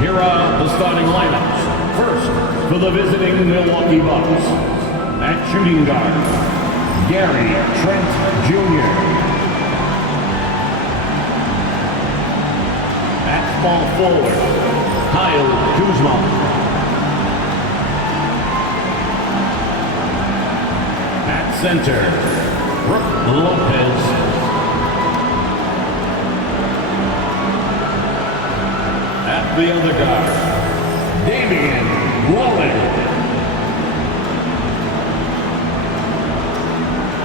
Here are the starting lineups. First, for the visiting Milwaukee Bucks. At shooting guard, Gary Trent Jr. At small forward, Kyle Kuzma. At center, Brooke Lopez. At the other guard, Damian Lillard.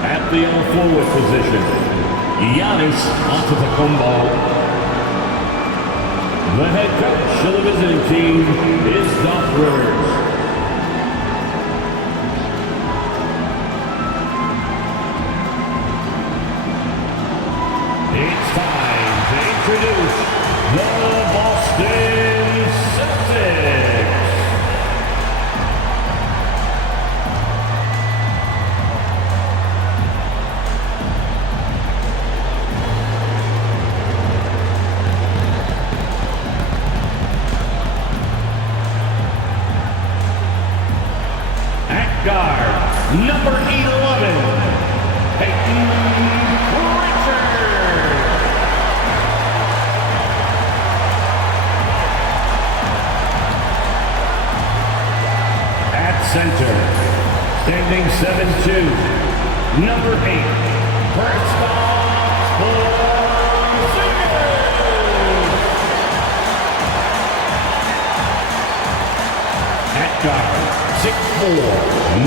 At the other forward position, Giannis Antetokounmpo. The head coach of the visiting team is Doc Rivers. It's time to introduce the Boston Celtics. At guard, number 11, Peyton Pritchard. At center, standing 7'2", number 8, Kristaps Porzingis. At guard, 6'4",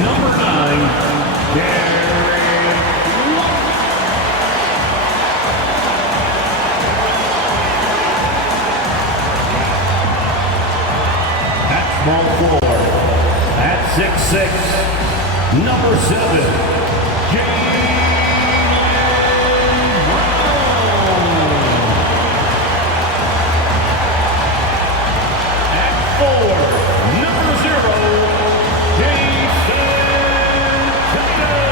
number 9, Derek White. At small forward, at 6'6", number 7, Jaylen Brown. At forward, number 0, Jayson Tatum.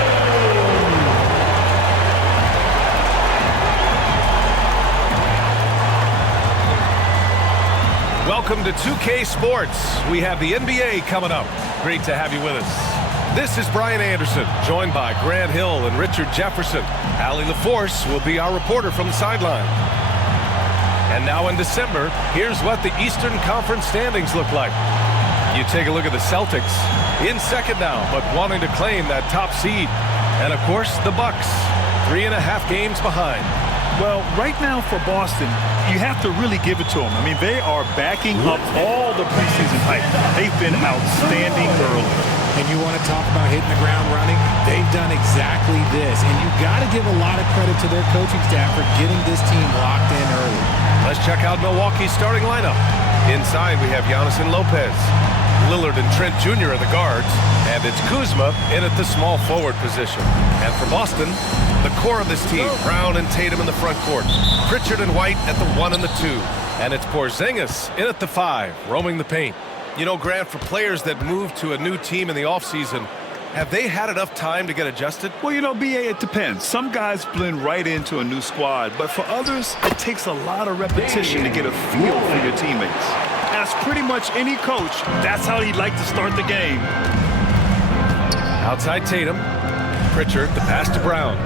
Welcome to 2K Sports. We have the NBA coming up. Great to have you with us. This is Brian Anderson, joined by Grant Hill and Richard Jefferson. Allie LaForce will be our reporter from the sideline. And now in December, here's what the Eastern Conference standings look like. You take a look at the Celtics, in second now, but wanting to claim that top seed. And of course, the Bucks, 3.5 games behind. Well, right now for Boston, you have to really give it to them. I mean, they are backing up all the preseason hype. They've been outstanding early. And you want to talk about hitting the ground running? They've done exactly this. And you got to give a lot of credit to their coaching staff for getting this team locked in early. Let's check out Milwaukee's starting lineup. Inside, we have Giannis and Lopez. Lillard and Trent Jr. are the guards, and it's Kuzma in at the small forward position. And for Boston, the core of this team, Brown and Tatum in the front court, Pritchard and White at the 1 and the 2, and it's Porzingis in at the 5, roaming the paint. You know, Grant, for players that move to a new team in the offseason, have they had enough time to get adjusted? Well, you know, B.A., it depends. Some guys blend right into a new squad, but for others, it takes a lot of repetition to get a feel for your teammates. As pretty much any coach, that's how he'd like to start the game. Outside Tatum, Pritchard, the pass to Brown.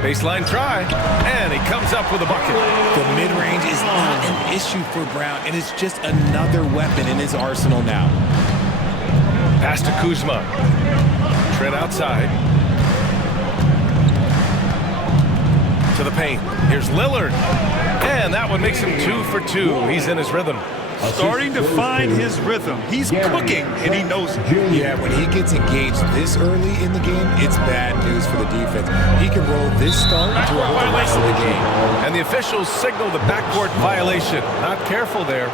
Baseline try, and he comes up with a bucket. The mid-range is not an issue for Brown, and it's just another weapon in his arsenal now. Pass to Kuzma. Trent outside. To the paint. Here's Lillard. And that one makes him 2 for 2. He's in his rhythm. Starting to find his rhythm. He's cooking, and he knows it. Yeah, when he gets engaged this early in the game, it's bad news for the defense. He can roll this start throughout the rest of the game. And the officials signal the backcourt violation. Not careful there.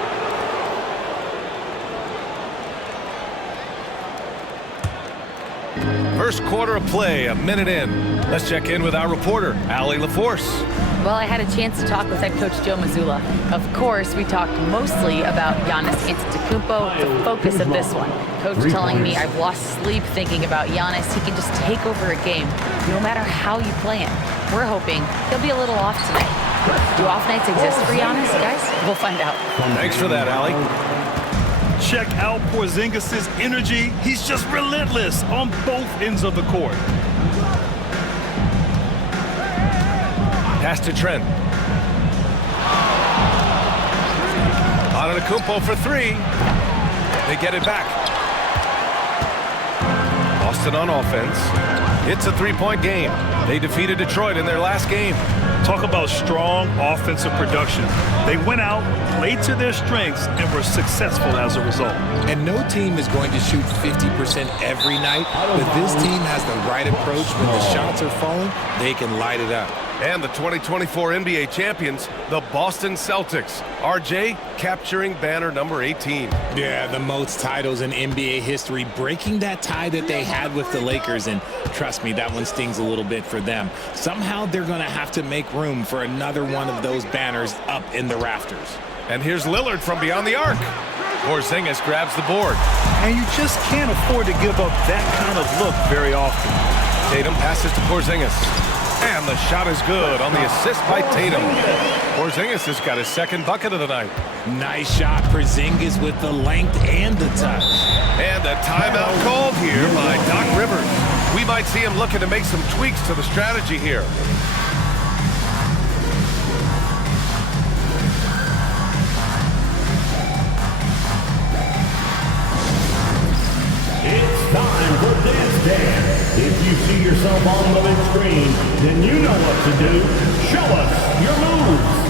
First quarter of play, a minute in. Let's check in with our reporter, Allie LaForce. Well, I had a chance to talk with head coach Joe Mazzulla. Of course, we talked mostly about Giannis Antetokounmpo, the focus of this one. Coach telling me I've lost sleep thinking about Giannis. He can just take over a game, no matter how you play him. We're hoping he'll be a little off tonight. Do off nights exist for Giannis, guys? We'll find out. Thanks for that, Allie. Check out Porzingis' energy. He's just relentless on both ends of the court. Pass to Trent. Antetokounmpo for three. They get it back. Boston on offense. It's a three-point game. They defeated Detroit in their last game. Talk about strong offensive production. They went out, played to their strengths, and were successful as a result. And no team is going to shoot 50% every night, but this team has the right approach. When the shots are falling, they can light it up. And the 2024 NBA champions, the Boston Celtics. RJ capturing banner number 18. Yeah, the most titles in NBA history, breaking that tie that they had with the Lakers. And trust me, that one stings a little bit for them. Somehow they're going to have to make room for another one of those banners up in the rafters. And here's Lillard from beyond the arc. Porzingis grabs the board. And you just can't afford to give up that kind of look very often. Tatum passes to Porzingis. And the shot is good on the assist by Tatum. Porzingis has got his second bucket of the night. Nice shot, Porzingis with the length and the touch. And a timeout called here by Doc Rivers. We might see him looking to make some tweaks to the strategy here. It's time for Dance Dance. If you see yourself on the big screen, then you know what to do. Show us your moves.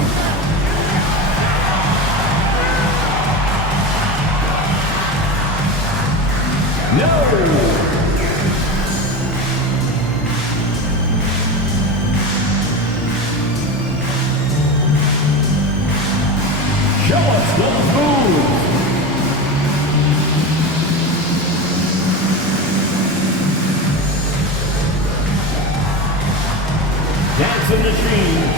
No. Show us those moves. Dancing machine.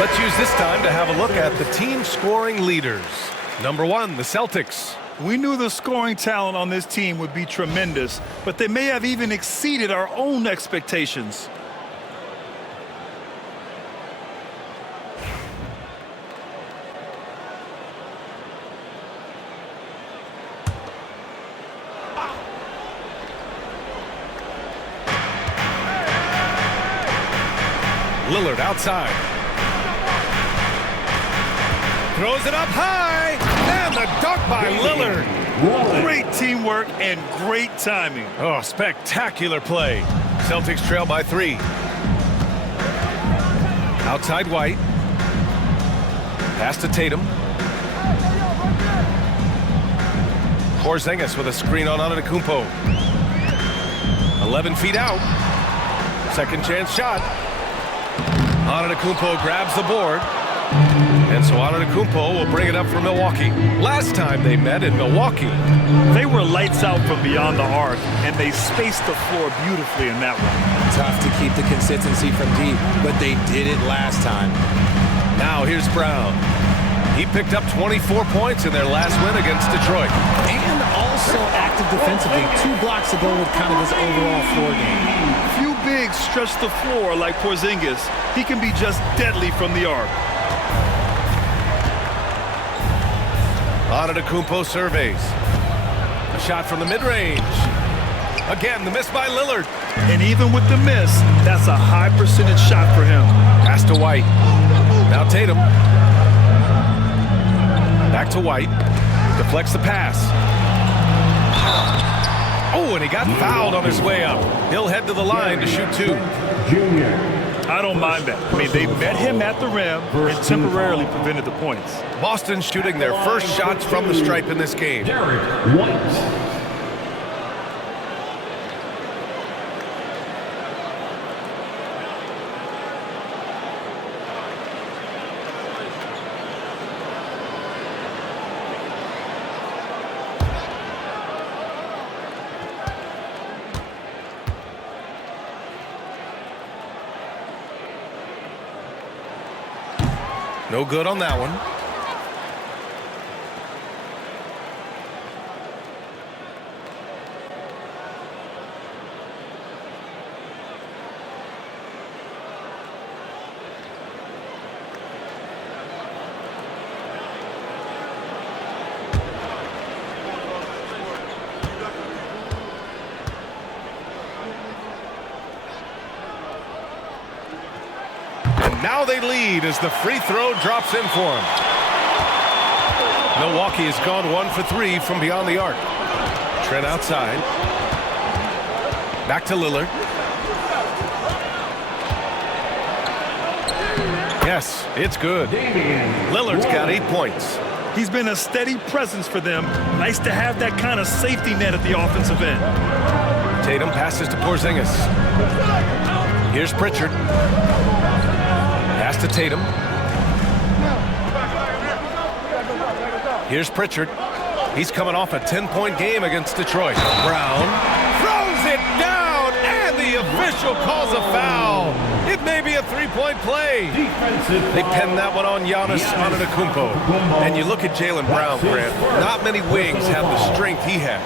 Let's use this time to have a look at the team scoring leaders. Number one, the Celtics. We knew the scoring talent on this team would be tremendous, but they may have even exceeded our own expectations. Lillard outside. Throws it up high. And the dunk by Lillard. Great teamwork and great timing. Oh, spectacular play. Celtics trail by 3. Outside White. Pass to Tatum. Porzingis with a screen on Antetokounmpo. 11 feet out. Second chance shot. Antetokounmpo grabs the board. And so Antetokounmpo will bring it up for Milwaukee. Last time they met in Milwaukee, they were lights out from beyond the arc, and they spaced the floor beautifully in that one. Tough to keep the consistency from deep, but they did it last time. Now here's Brown. He picked up 24 points in their last win against Detroit. And also active defensively. 2 blocks to go with kind of his overall floor game. Few bigs stretch the floor like Porzingis. He can be just deadly from the arc. Antetokounmpo surveys. A shot from the mid-range. Again, the miss by Lillard. And even with the miss, that's a high percentage shot for him. Pass to White. Now Tatum. Back to White. Deflects the pass. Oh, and he got fouled on his way up. He'll head to the line to shoot 2. Junior. I don't mind that. I mean, they met him at the rim and temporarily prevented the points. Boston shooting their first shots from the stripe in this game. Derek White. No good on that one. Now they lead as the free throw drops in for him. Milwaukee has gone 1 for 3 from beyond the arc. Trent outside. Back to Lillard. Yes, it's good. Lillard's got 8 points. He's been a steady presence for them. Nice to have that kind of safety net at the offensive end. Tatum passes to Porzingis. Here's Pritchard. Pass to Tatum. Here's Pritchard. He's coming off a 10-point game against Detroit. Brown throws it down, and the official calls a foul. It may be a three-point play. They pinned that one on Giannis Antetokounmpo. And you look at Jaylen Brown, Grant. Not many wings have the strength he has.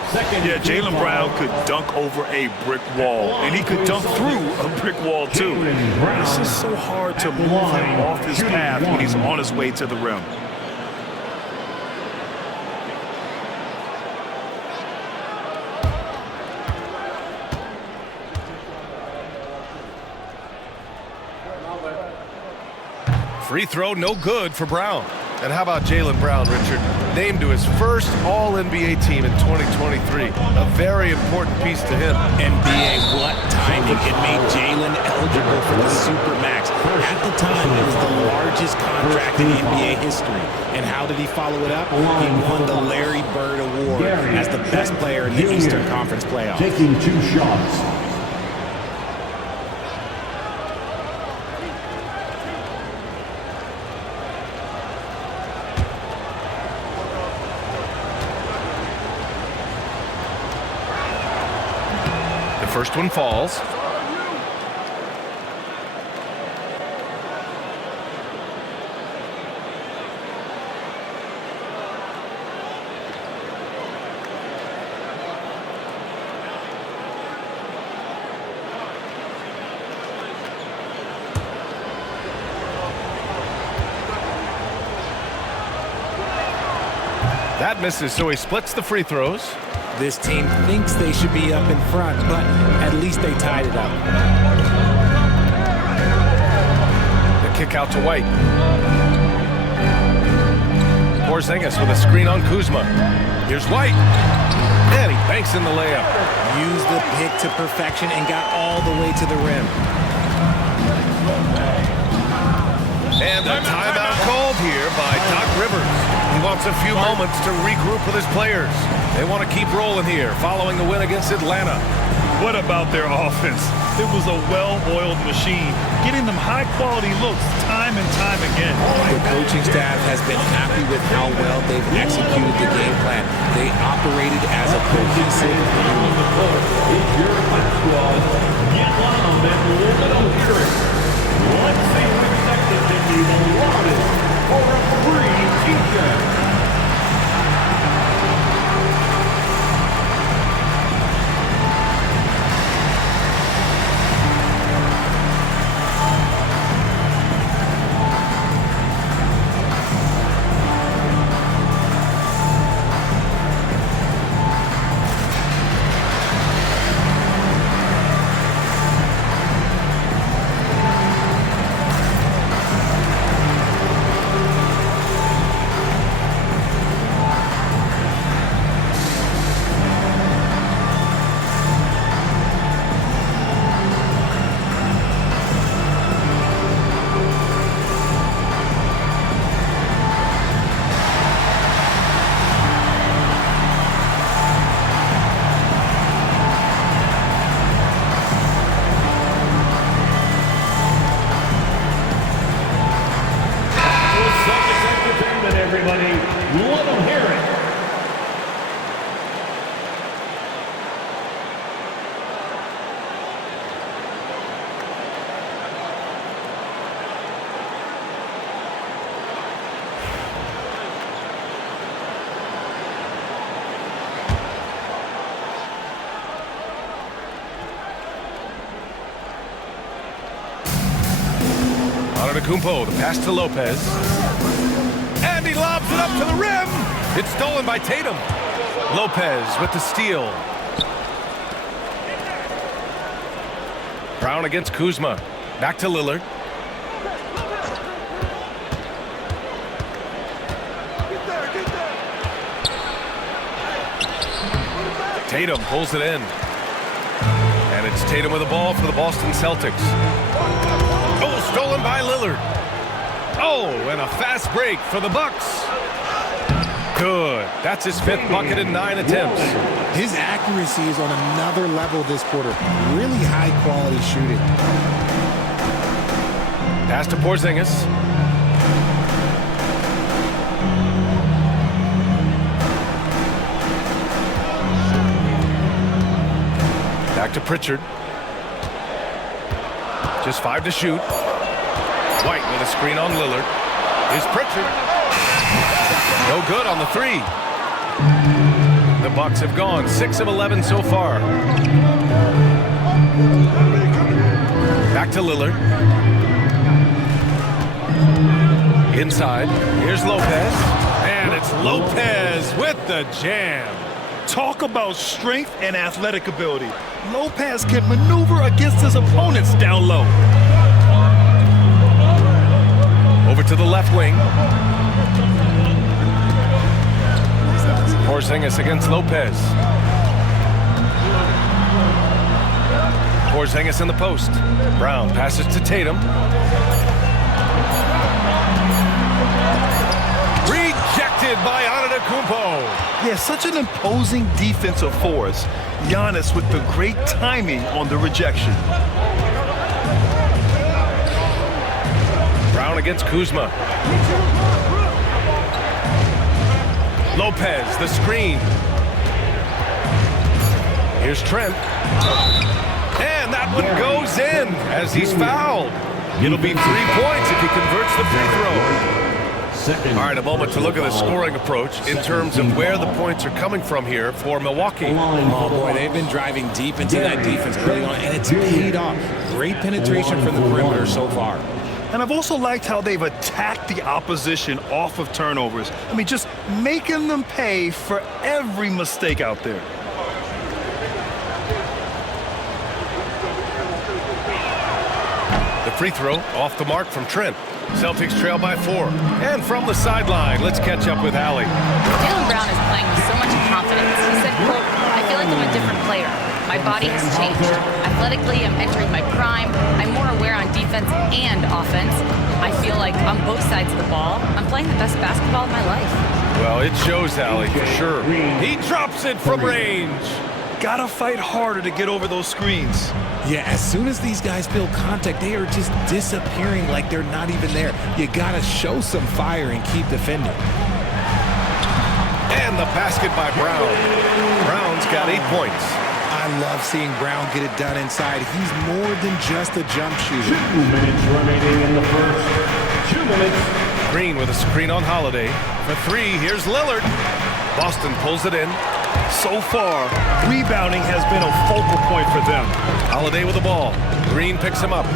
Yeah, Jaylen Brown could dunk over a brick wall, and he could dunk through a brick wall, too. It's just so hard to move him off his path when he's on his way to the rim. Free throw, no good for Brown. And how about Jaylen Brown, Richard? Named to his first All-NBA team in 2023. A very important piece to him. NBA, what timing. It made Jaylen eligible for the Supermax. At the time, it was the largest contract in NBA history. And how did he follow it up? He won the Larry Bird Award as the best player in the Eastern Conference playoffs. Taking 2 shots. First one falls. That misses, so he splits the free throws. This team thinks they should be up in front, but at least they tied it up. The kick out to White. Porzingis with a screen on Kuzma. Here's White. And he banks in the layup. Used the pick to perfection and got all the way to the rim. And the timeout called here by Doc Rivers. He wants a few moments to regroup with his players. They want to keep rolling here following the win against Atlanta. What about their offense? It was a well-oiled machine, getting them high-quality looks time and time again. The coaching staff has been happy with how well they've executed the game plan. They operated as a cohesive unit. It's your hot squad. Get loud and let them hear it. Let's see who's expected to be the loudest for a free t-shirt. Everybody, let them hear it. Antetokounmpo, the pass to Lopez. And he lobs it up to the rim. It's stolen by Tatum. Lopez with the steal. Brown against Kuzma. Back to Lillard. Tatum pulls it in. And it's Tatum with the ball for the Boston Celtics. Oh, stolen by Lillard. Oh, and a fast break for the Bucks. Good. That's his 5th bucket in 9 attempts. His accuracy is on another level this quarter. Really high-quality shooting. Pass to Porzingis. Back to Pritchard. Just 5 to shoot. White with a screen on Lillard. Here's Pritchard. No good on the 3. The Bucks have gone 6 of 11 so far. Back to Lillard. Inside. Here's Lopez. And it's Lopez with the jam. Talk about strength and athletic ability. Lopez can maneuver against his opponents down low. Over to the left wing. Porzingis against Lopez. Porzingis in the post. Brown passes to Tatum. Rejected by Antetokounmpo. Yeah, such an imposing defensive force. Giannis with the great timing on the rejection. Brown against Kuzma. Lopez, the screen. Here's Trent. And that one goes in as he's fouled. It'll be 3 points if he converts the free throw. All right, a moment to look at the scoring approach in terms of where the points are coming from here for Milwaukee. Oh, boy, they've been driving deep into that defense early on, and it's paid off. Great penetration from the perimeter so far. And I've also liked how they've attacked the opposition off of turnovers. I mean, just making them pay for every mistake out there. The free throw off the mark from Trent. Celtics trail by 4. And from the sideline, let's catch up with Allie. Jaylen Brown is playing with so much confidence. He said, quote, I feel like I'm a different player. My body has changed. Athletically, I'm entering my prime. I'm more aware on defense and offense. I feel like on both sides of the ball, I'm playing the best basketball of my life. Well, it shows, Allie, for sure. He drops it from range. Gotta fight harder to get over those screens. Yeah, as soon as these guys feel contact, they are just disappearing like they're not even there. You gotta show some fire and keep defending. And the basket by Brown. Brown's got 8 points. I love seeing Brown get it done inside. He's more than just a jump shooter. 2 minutes remaining in the first. 2 minutes. Green with a screen on Holiday. For 3, here's Lillard. Boston pulls it in. So far, rebounding has been a focal point for them. Holiday with the ball. Green picks him up.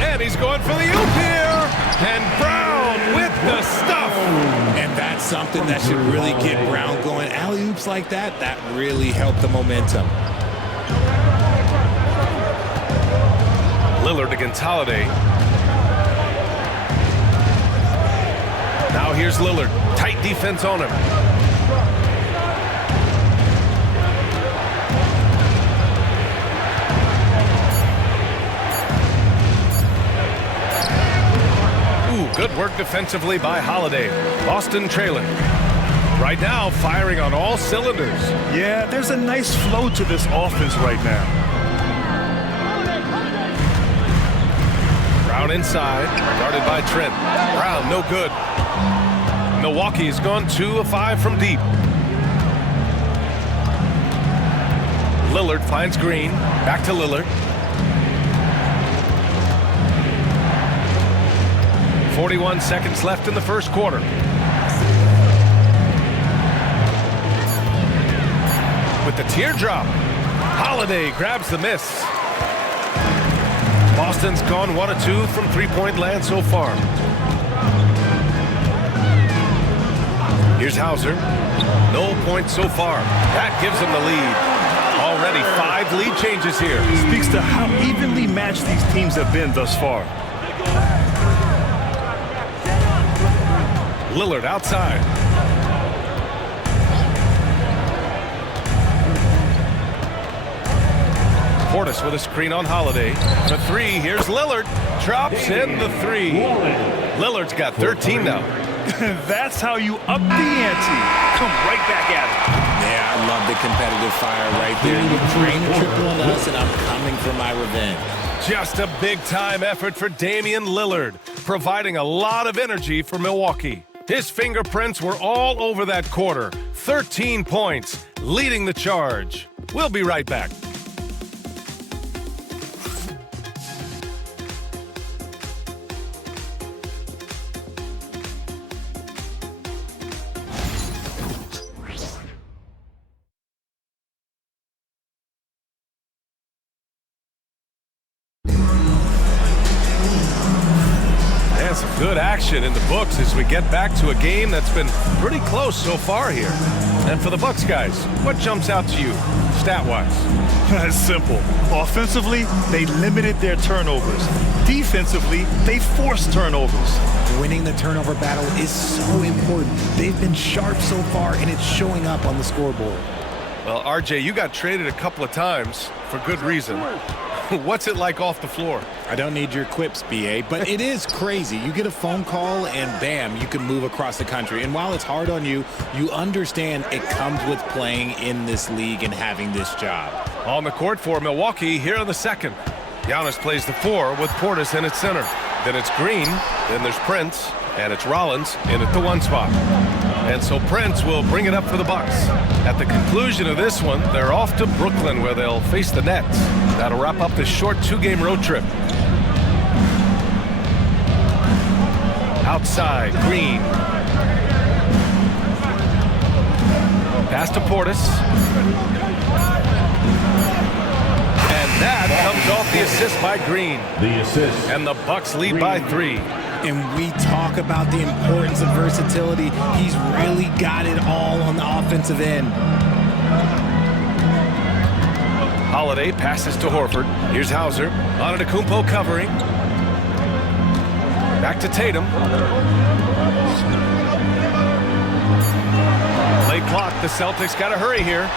And he's going for the oop here. And Brown with the stuff. And that's something that should really get Brown going. Alley-oops like that, that really helped the momentum. Lillard against Holiday. Now here's Lillard. Tight defense on him. Ooh, good work defensively by Holiday. Boston trailing. Right now, firing on all cylinders. Yeah, there's a nice flow to this offense right now. Brown inside, guarded by Trent. Brown, no good. Milwaukee's gone 2 of 5 from deep. Lillard finds Green. Back to Lillard. 41 seconds left in the first quarter. With the teardrop, Holiday grabs the miss. Boston's gone 1 of 2 from three-point land so far. Here's Hauser. No points so far. That gives them the lead. Already 5 lead changes here. Speaks to how evenly matched these teams have been thus far. Lillard outside. Portis with a screen on Holiday. The 3, here's Lillard. Drops in the 3. Lillard's got 13 now. That's how you up the ante. Come right back at it. Yeah, I love the competitive fire right there. You drain a triple on us, and I'm coming for my revenge. Just a big-time effort for Damian Lillard, providing a lot of energy for Milwaukee. His fingerprints were all over that quarter. 13 points, leading the charge. We'll be right back. Some good action in the books as we get back to a game that's been pretty close so far here. And for the Bucks guys, what jumps out to you, stat-wise? It's simple. Offensively, they limited their turnovers. Defensively, they forced turnovers. Winning the turnover battle is so important. They've been sharp so far, and it's showing up on the scoreboard. Well, RJ, you got traded a couple of times for good reason. What's it like off the floor? I don't need your quips, BA, but it is crazy. You get a phone call and bam, you can move across the country. And while it's hard on you, you understand it comes with playing in this league and having this job. On the court for Milwaukee here in the second. Giannis plays the 4 with Portis in its center. Then it's Green, then there's Prince, and it's Rollins in at the 1 spot. And so Prince will bring it up for the Bucks. At the conclusion of this one, they're off to Brooklyn where they'll face the Nets. That'll wrap up this short 2-game road trip. Outside, Green. Pass to Portis. And that comes off the assist by Green. The assist. And the Bucks lead by 3. And we talk about the importance of versatility. He's really got it all on the offensive end. Holiday passes to Horford. Here's Hauser. Antetokounmpo covering. Back to Tatum. Late clock. The Celtics got to hurry here.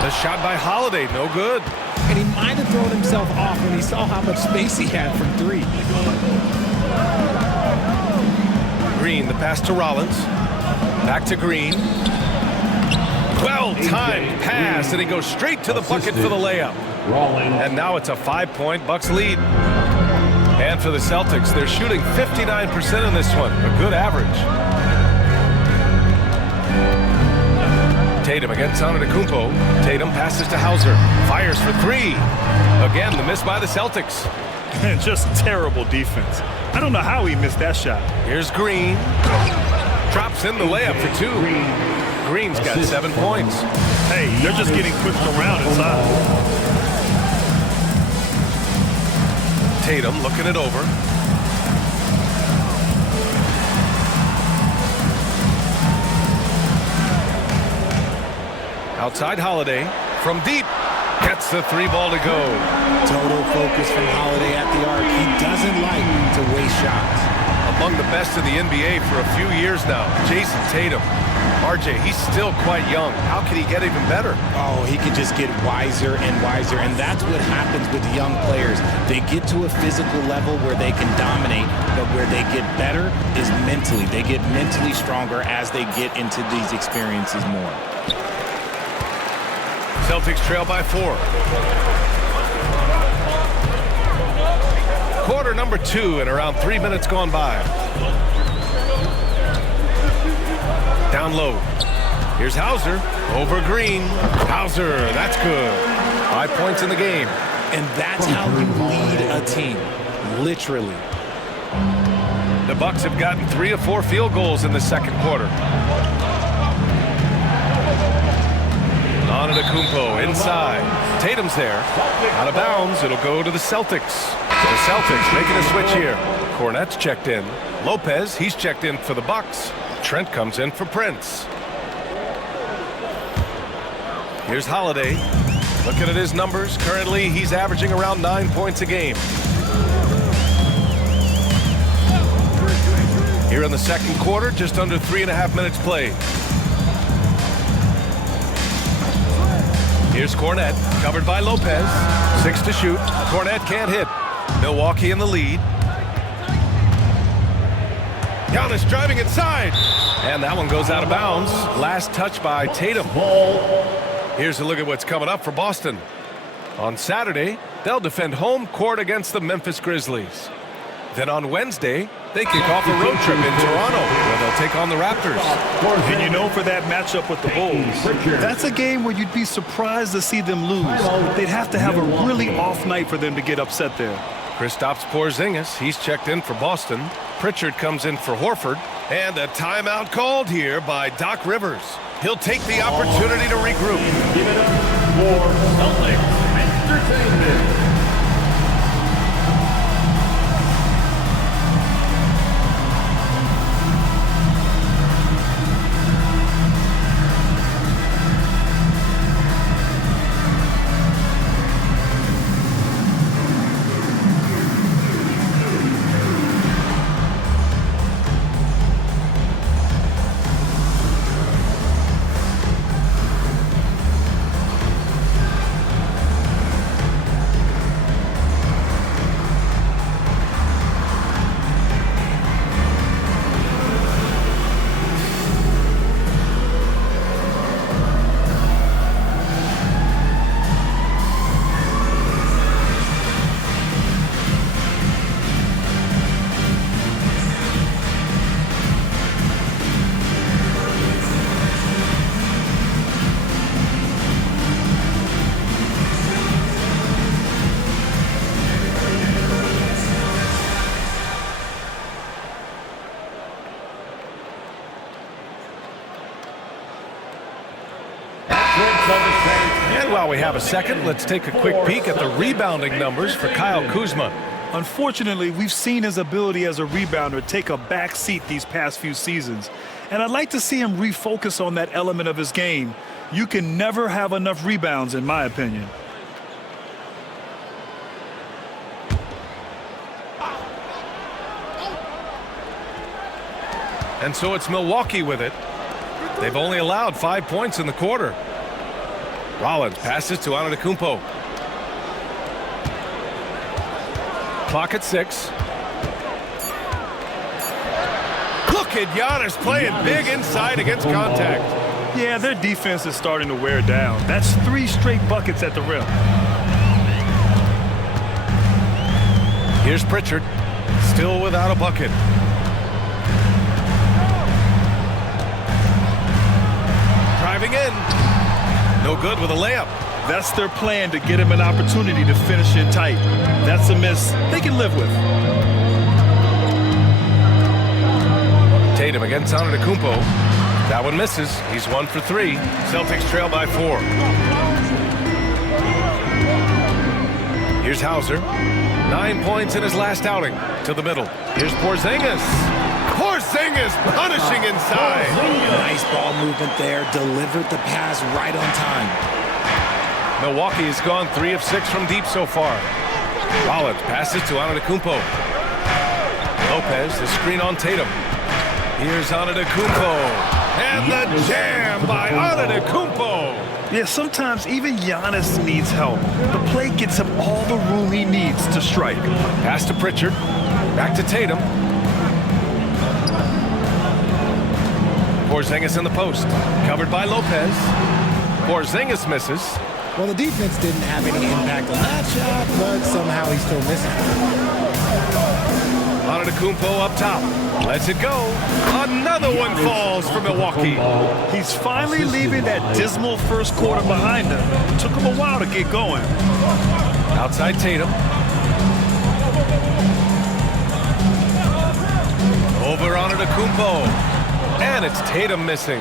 The shot by Holiday, no good. And he might have thrown himself off when he saw how much space he had from 3. Green, the pass to Rollins. Back to Green. Well-timed pass, and he goes straight to the bucket for the layup. And now it's a 5-point Bucks lead. And for the Celtics, they're shooting 59% in this one, a good average. Tatum against Antetokounmpo. Tatum passes to Hauser. Fires for 3. Again, the miss by the Celtics. Just terrible defense. I don't know how he missed that shot. Here's Green. Drops in the layup for 2. Green's got 7 points. Hey, they're just getting pushed around inside. Tatum looking it over. Outside Holiday. From deep. Gets the 3 ball to go. Total focus from Holiday at the arc. He doesn't like to waste shots. Among the best in the NBA for a few years now, Jayson Tatum. RJ, he's still quite young. How can he get even better? Oh, he can just get wiser and wiser, and that's what happens with young players. They get to a physical level where they can dominate, but where they get better is mentally. They get mentally stronger as they get into these experiences more. Celtics trail by 4. Quarter number 2 and around 3 minutes gone by. Down low. Here's Hauser over Green. Hauser, that's good. 5 points in the game. And that's how you lead a team, literally. The Bucks have gotten 3 of 4 field goals in the second quarter. Antetokounmpo inside. Tatum's there. Out of bounds. It'll go to the Celtics. The Celtics making a switch here. Cornette's checked in. Lopez, he's checked in for the Bucks. Trent comes in for Prince. Here's Holiday. Looking at his numbers. Currently, he's averaging around 9 points a game. Here in the second quarter, just under 3.5 minutes played. Here's Cornette, covered by Lopez. 6 to shoot. Cornette can't hit. Milwaukee in the lead. Giannis driving inside. And that one goes out of bounds. Last touch by Tatum. Here's a look at what's coming up for Boston. On Saturday, they'll defend home court against the Memphis Grizzlies. Then on Wednesday, they kick off a road trip in Toronto, where they'll take on the Raptors. And you know, for that matchup with the Bulls, that's a game where you'd be surprised to see them lose. They'd have to have a really off night for them to get upset there. Kristaps Porzingis, he's checked in for Boston. Pritchard comes in for Horford. And a timeout called here by Doc Rivers. He'll take the opportunity to regroup. Give it up for Celtics Entertainment. And while we have a second, let's take a quick peek at the rebounding numbers for Kyle Kuzma. Unfortunately, we've seen his ability as a rebounder take a back seat these past few seasons. And I'd like to see him refocus on that element of his game. You can never have enough rebounds, in my opinion. And so it's Milwaukee with it. They've only allowed 5 points in the quarter. Rollins passes to Antetokounmpo. Clock at 6. Look at Giannis playing big inside against contact. Yeah, their defense is starting to wear down. That's 3 straight buckets at the rim. Here's Pritchard, still without a bucket. Driving in. No good with a layup. That's their plan, to get him an opportunity to finish in tight. That's a miss they can live with. Tatum against Antetokounmpo. That one misses. He's 1 for 3. Celtics trail by 4. Here's Hauser. 9 points in his last outing. To the middle. Here's Porzingis. Porzingis punishing inside. Nice ball movement there. Delivered the pass right on time. Milwaukee has gone 3 of 6 from deep so far. Rollins passes to Antetokounmpo. Lopez, the screen on Tatum. Here's Antetokounmpo. And the jam by Antetokounmpo. Yeah, sometimes even Giannis needs help. The play gets him all the room he needs to strike. Pass to Pritchard. Back to Tatum. Porzingis in the post. Covered by Lopez. Porzingis misses. Well, the defense didn't have any impact on that shot, but somehow he still misses. Antetokounmpo up top. Lets it go. Another one falls for Milwaukee. He's finally leaving that dismal first quarter behind him. It took him a while to get going. Outside Tatum. Over Antetokounmpo. And it's Tatum missing.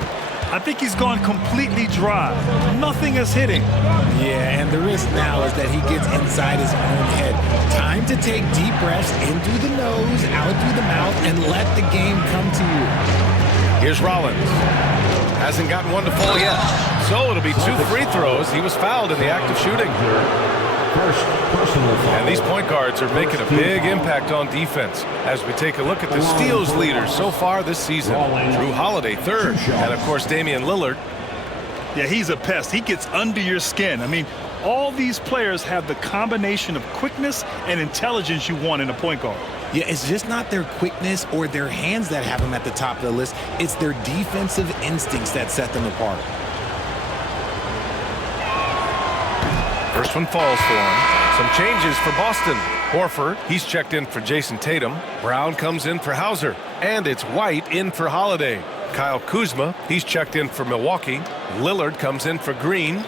I think he's gone completely dry. Nothing is hitting. Yeah, and the risk now is that he gets inside his own head. Time to take deep breaths in through the nose, out through the mouth, and let the game come to you. Here's Rollins. Hasn't gotten one to fall yet. So it'll be 2 free throws. He was fouled in the act of shooting. First personal foul. And these point guards are making a big impact on defense as we take a look at the steals leaders so far this season. Drew Holiday, 3rd, and of course Damian Lillard. Yeah, he's a pest. He gets under your skin. I mean, all these players have the combination of quickness and intelligence you want in a point guard. Yeah, it's just not their quickness or their hands that have them at the top of the list. It's their defensive instincts that set them apart. First one falls for him. Some changes for Boston. Horford, he's checked in for Jayson Tatum. Brown comes in for Hauser. And it's White in for Holiday. Kyle Kuzma, he's checked in for Milwaukee. Lillard comes in for Green.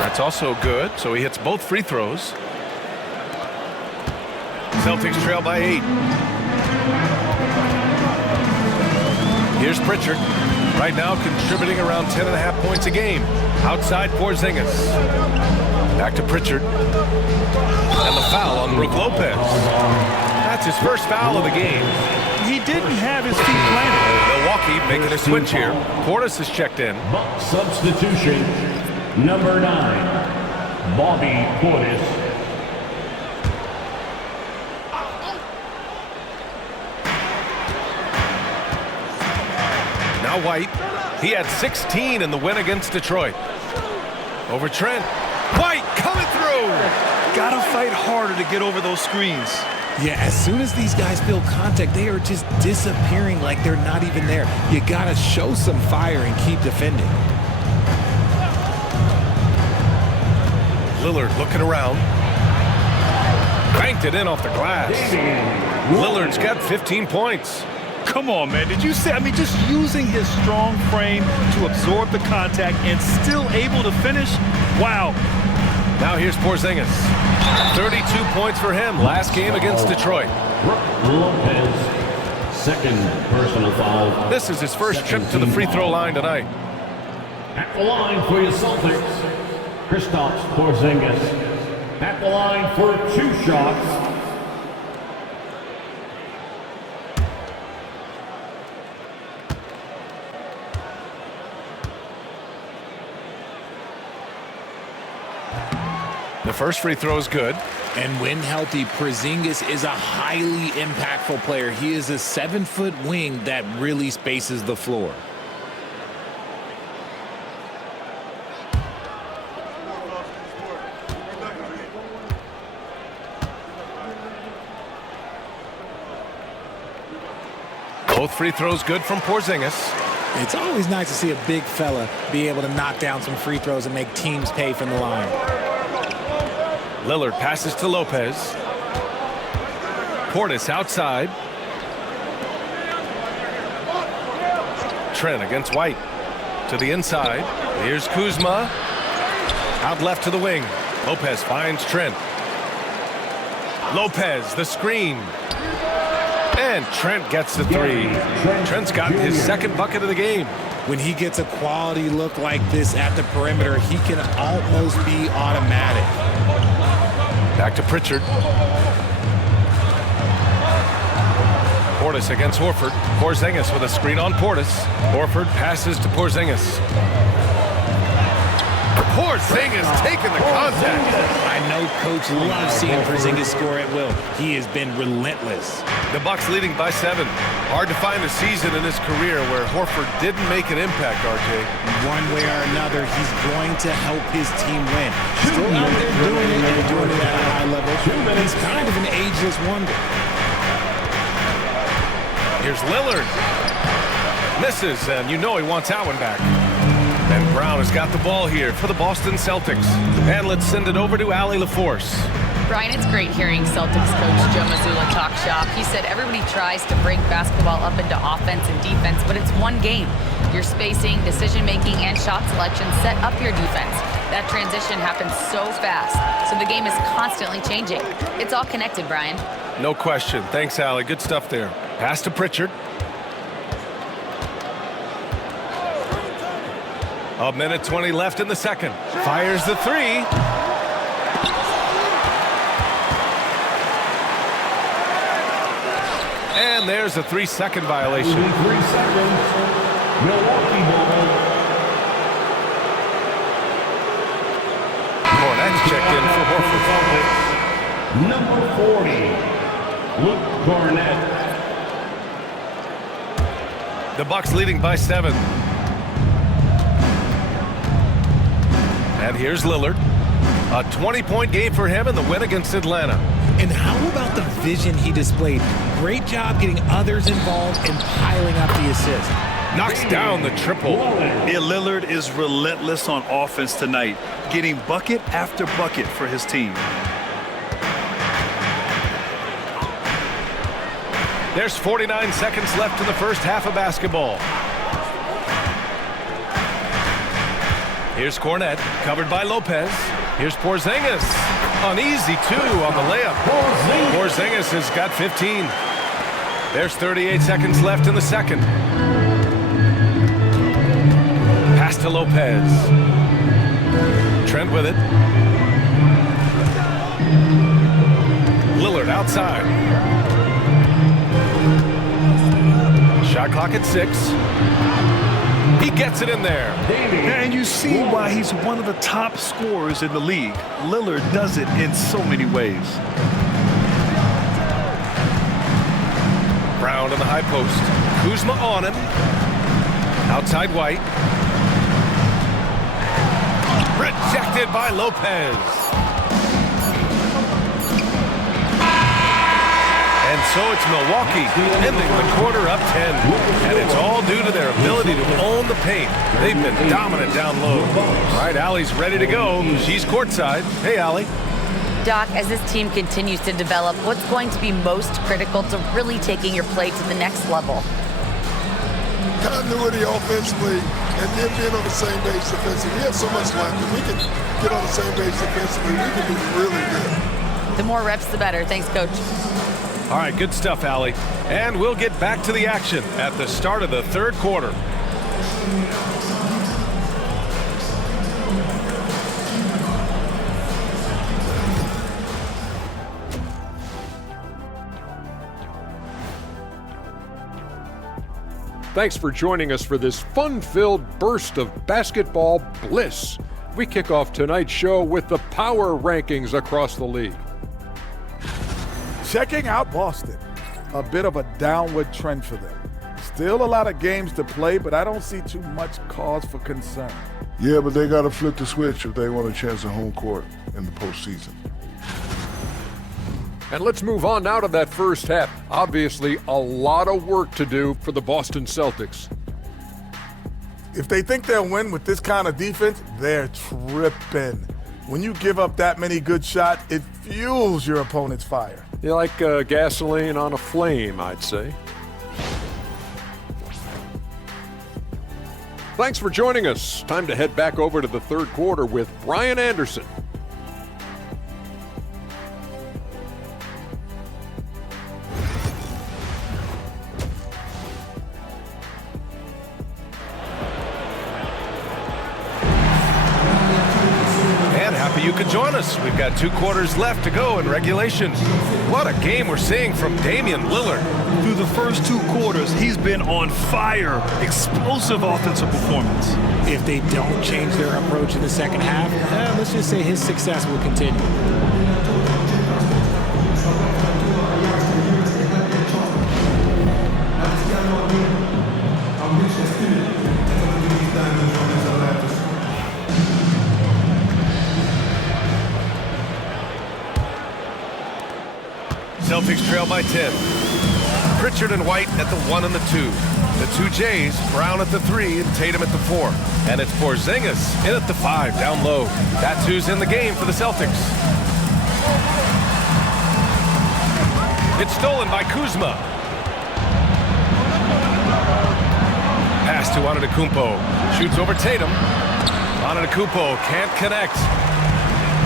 That's also good, so he hits both free throws. Celtics trail by 8. Here's Pritchard. Right now contributing around 10.5 points a game. Outside Porzingis. Back to Pritchard. And the foul on Brook Lopez. That's his first foul of the game. He didn't have his feet planted. Milwaukee making a switch here. Portis is checked in. Substitution, number 9, Bobby Portis. Now White. He had 16 in the win against Detroit. Over Trent. White coming through. Gotta fight harder to get over those screens. Yeah, as soon as these guys feel contact, they are just disappearing like they're not even there. You gotta show some fire and keep defending. Lillard looking around. Banked it in off the glass. Lillard's got 15 points. Come on, man. Did you see? I mean, just using his strong frame to absorb the contact and still able to finish. Wow. Now here's Porzingis. 32 points for him last game against Detroit. Brook Lopez, second personal foul. This is his first trip to the free throw line tonight. At the line for your Celtics, Kristaps Porzingis. At the line for 2 shots. The first free throw is good. And when healthy, Porzingis is a highly impactful player. He is a 7-foot wing that really spaces the floor. Both free throws good from Porzingis. It's always nice to see a big fella be able to knock down some free throws and make teams pay from the line. Lillard passes to Lopez. Portis outside. Trent against White. To the inside. Here's Kuzma. Out left to the wing. Lopez finds Trent. Lopez, the screen. And Trent gets the 3. Trent's got his second bucket of the game. When he gets a quality look like this at the perimeter, he can almost be automatic. Back to Pritchard. Portis against Horford. Porzingis with a screen on Portis. Horford passes to Porzingis. Porzingis taking the contact. I know Coach loves seeing Porzingis score at will. He has been relentless. The Bucks leading by 7. Hard to find a season in his career where Horford didn't make an impact, RJ. One way or another, he's going to help his team win. Still out there doing it and doing it at a high level. He's kind of an ageless wonder. Here's Lillard. Misses, and you know he wants that one back. And Brown has got the ball here for the Boston Celtics. And let's send it over to Allie LaForce. Brian, it's great hearing Celtics coach Joe Mazzulla talk shop. He said everybody tries to break basketball up into offense and defense, but it's one game. Your spacing, decision-making, and shot selection set up your defense. That transition happens so fast, so the game is constantly changing. It's all connected, Brian. No question. Thanks, Allie. Good stuff there. Pass to Pritchard. A minute 20 left in the second. Fires the three. And there's a 3-second violation. 3 seconds. Milwaukee ball. Cornette's checked in for Horford. Number 40, Luke Cornette. The Bucks leading by 7. And here's Lillard. A 20-point game for him in the win against Atlanta. And how about the vision he displayed? Great job getting others involved and piling up the assist. Knocks down the triple. Yeah, Lillard is relentless on offense tonight, getting bucket after bucket for his team. There's 49 seconds left in the first half of basketball. Here's Cornette, covered by Lopez. Here's Porzingis. An easy 2 on the layup. Porzingis has got 15. There's 38 seconds left in the second. Pass to Lopez. Trent with it. Lillard outside. Shot clock at 6. He gets it in there. And you see why he's one of the top scorers in the league. Lillard does it in so many ways. Brown in the high post. Kuzma on him. Outside White. Rejected by Lopez. And so it's Milwaukee ending the quarter up 10. And it's all due to their ability to own the paint. They've been dominant down low. All right, Allie's ready to go. She's courtside. Hey, Allie. Doc, as this team continues to develop, what's going to be most critical to really taking your play to the next level? Continuity offensively and then being on the same page defensively. We have so much length. If we can get on the same page defensively, we can be really good. The more reps, the better. Thanks, Coach. All right, good stuff, Allie. And we'll get back to the action at the start of the third quarter. Thanks for joining us for this fun-filled burst of basketball bliss. We kick off tonight's show with the power rankings across the league. Checking out Boston. A bit of a downward trend for them. Still a lot of games to play, but I don't see too much cause for concern. Yeah, but they got to flip the switch if they want a chance at home court in the postseason. And let's move on now to that first half. Obviously, a lot of work to do for the Boston Celtics. If they think they'll win with this kind of defense, they're tripping. When you give up that many good shots, it fuels your opponent's fire. Yeah, like gasoline on a flame, I'd say. Thanks for joining us. Time to head back over to the third quarter with Brian Anderson. You can join us. We've got 2 quarters left to go in regulation. What a game we're seeing from Damian Lillard. Through the first 2 quarters, he's been on fire. Explosive offensive performance. If they don't change their approach in the second half, let's just say his success will continue. Celtics trail by 10. Pritchard and White at the 1 and the 2. The 2 Jays, Brown at the 3 and Tatum at the 4. And it's Porzingis in at the 5 down low. That's who's in the game for the Celtics. It's stolen by Kuzma. Pass Pass to Antetokounmpo. Shoots over Tatum. Antetokounmpo can't connect.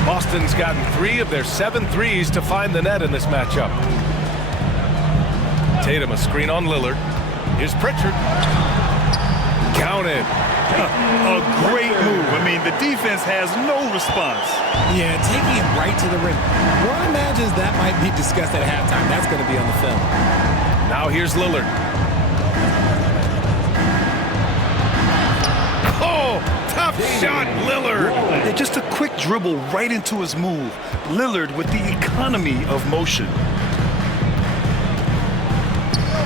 Boston's gotten 3 of their 7 threes to find the net in this matchup. Tatum, a screen on Lillard. Here's Pritchard. Counted. A great move. I mean, the defense has no response. Yeah, taking it right to the rim. One imagines that might be discussed at halftime. That's going to be on the film. Now here's Lillard. Oh, tough shot, Lillard. Yeah, just a quick dribble right into his move. Lillard with the economy of motion.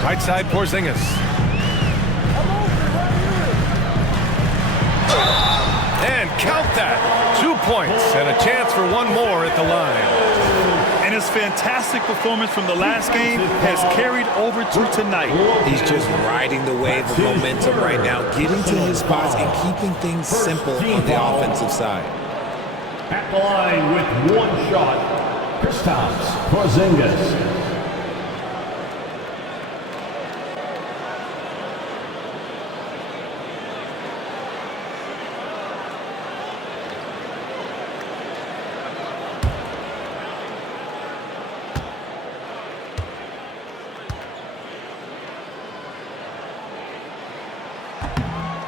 Right side, Porzingis. And count that. 2 points and a chance for one more at the line. And his fantastic performance from the last game has carried over to tonight. He's just riding the wave of momentum right now, getting to his spots and keeping things simple on the offensive side. At the line with one shot, Kristaps Porzingis.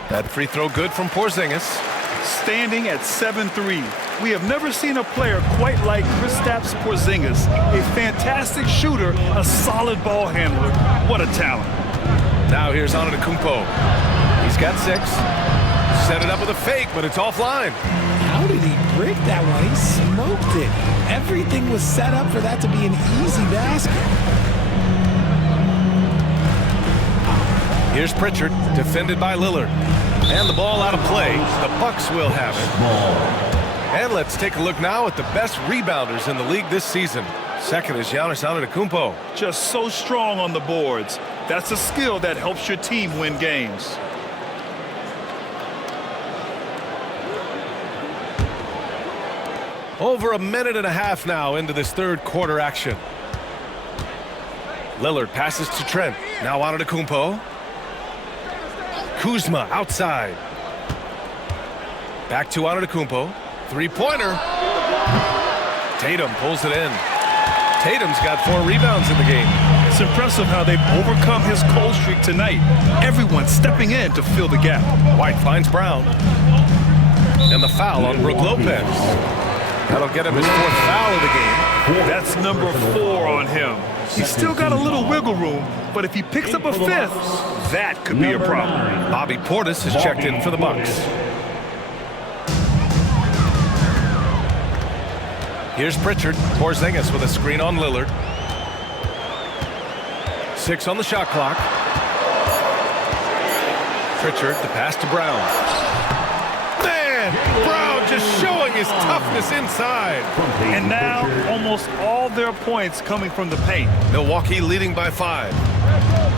That free throw good from Porzingis. Standing at 7-3. We have never seen a player quite like Kristaps Porzingis. A fantastic shooter, a solid ball handler. What a talent. Now here's Antetokounmpo. He's got 6. Set it up with a fake, but it's offline. How did he break that one? He smoked it. Everything was set up for that to be an easy basket. Here's Pritchard, defended by Lillard. And the ball out of play. The Bucks will have it. And let's take a look now at the best rebounders in the league this season. Second is Giannis Antetokounmpo. Just so strong on the boards. That's a skill that helps your team win games. Over a minute and a half now into this third quarter action. Lillard passes to Trent. Now Antetokounmpo. Kuzma outside. Back to Antetokounmpo. Three-pointer. Tatum pulls it in. Tatum's got 4 rebounds in the game. It's impressive how they've overcome his cold streak tonight. Everyone stepping in to fill the gap. White finds Brown. And the foul on Brook Lopez. That'll get him his 4th foul of the game. That's number 4 on him. He's still got a little wiggle room, but if he picks up a 5th, that could be a problem. Bobby Portis has checked in for the Bucks. Here's Pritchard. Porzingis with a screen on Lillard. 6 on the shot clock. Pritchard, the pass to Brown. Man, Brown just showing his toughness inside. And now, almost all their points coming from the paint. Milwaukee leading by 5.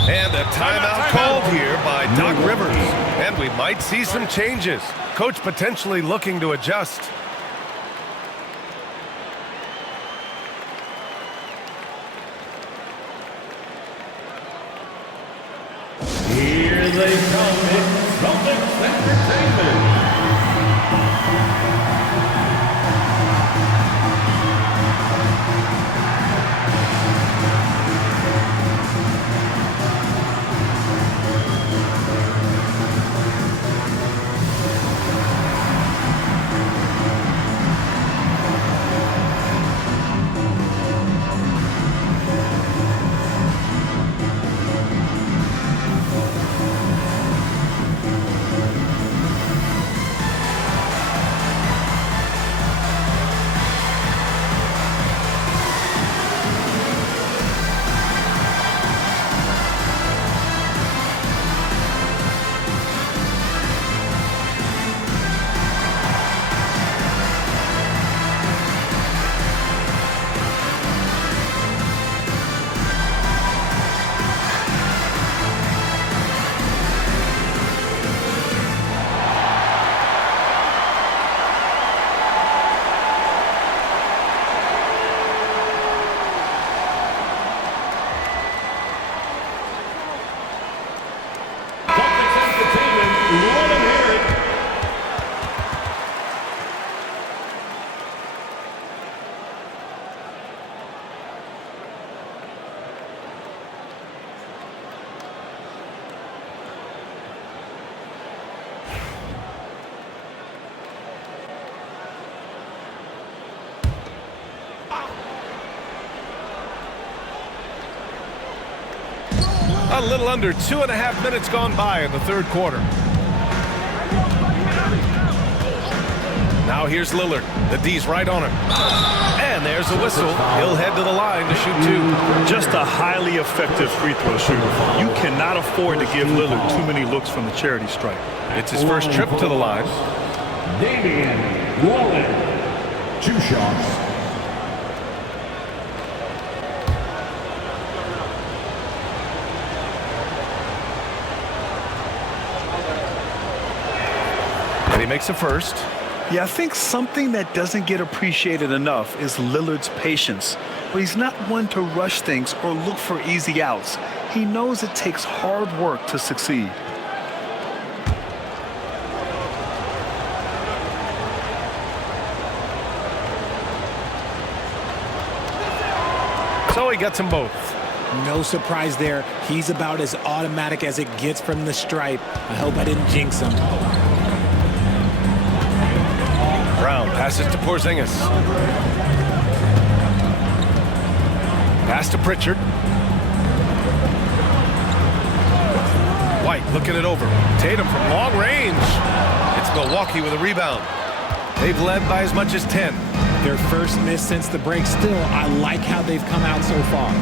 And a timeout called here by Doc Rivers. And we might see some changes. Coach potentially looking to adjust. Here they come, it's Celtics Entertainment. A little under 2.5 minutes gone by in the third quarter. Now here's Lillard. The D's right on him. And there's a whistle. He'll head to the line to shoot 2. Just a highly effective free throw shooter. You cannot afford to give Lillard too many looks from the charity stripe. It's his first trip to the line. Damian Lillard, 2 shots. And he makes a first. Yeah, I think something that doesn't get appreciated enough is Lillard's patience. But he's not one to rush things or look for easy outs. He knows it takes hard work to succeed. So he gets them both. No surprise there. He's about as automatic as it gets from the stripe. I hope I didn't jinx him. Brown passes to Porzingis. Pass to Pritchard. White looking it over. Tatum from long range. It's Milwaukee with a rebound. They've led by as much as 10. Their first miss since the break. Still, I like how they've come out so far.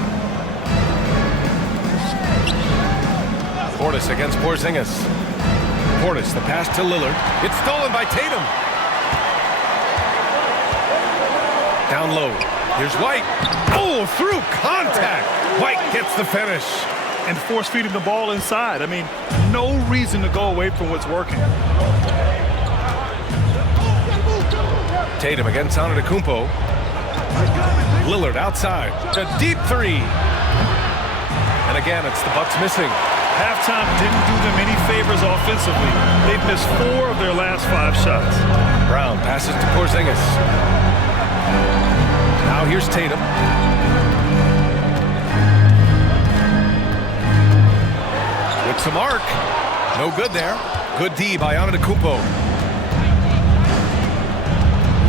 Portis against Porzingis. Portis, the pass to Lillard. It's stolen by Tatum. Down low. Here's White. Oh, through contact. White gets the finish. And force feeding the ball inside. I mean, no reason to go away from what's working. Tatum against Antetokounmpo. Lillard outside. A deep 3. And again, it's the Bucks missing. Halftime didn't do them any favors offensively. They've missed 4 of their last 5 shots. Brown passes to Porzingis. Now here's Tatum. With some arc. No good there. Good D by Antetokounmpo.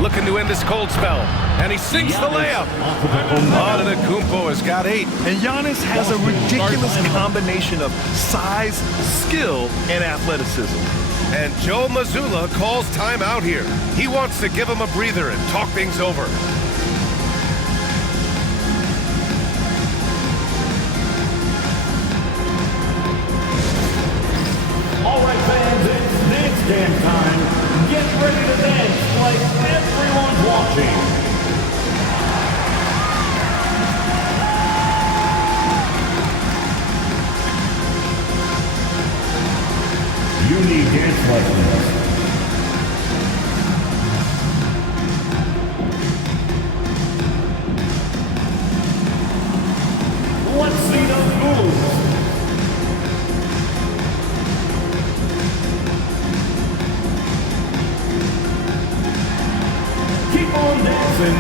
Looking to end this cold spell. And he sinks the layup. Antetokounmpo has got 8. And Giannis has a ridiculous combination of size, skill, and athleticism. And Joe Mazzulla calls timeout here. He wants to give him a breather and talk things over. All right, fans, it's dance dance time. Get ready to dance like everyone's watching. You need dance lessons. Let's see those moves. Keep on dancing.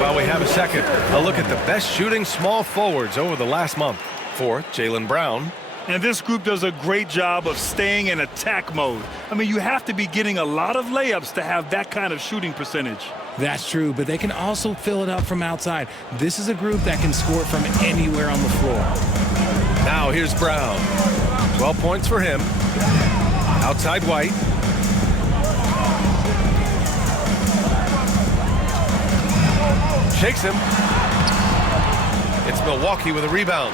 While we have a second, a look at the best shooting small forwards over the last month. 4th, Jaylen Brown. And this group does a great job of staying in attack mode. I mean, you have to be getting a lot of layups to have that kind of shooting percentage. That's true, but they can also fill it up from outside. This is a group that can score from anywhere on the floor. Now here's Brown. 12 points for him. Outside White. Shakes him. It's Milwaukee with a rebound.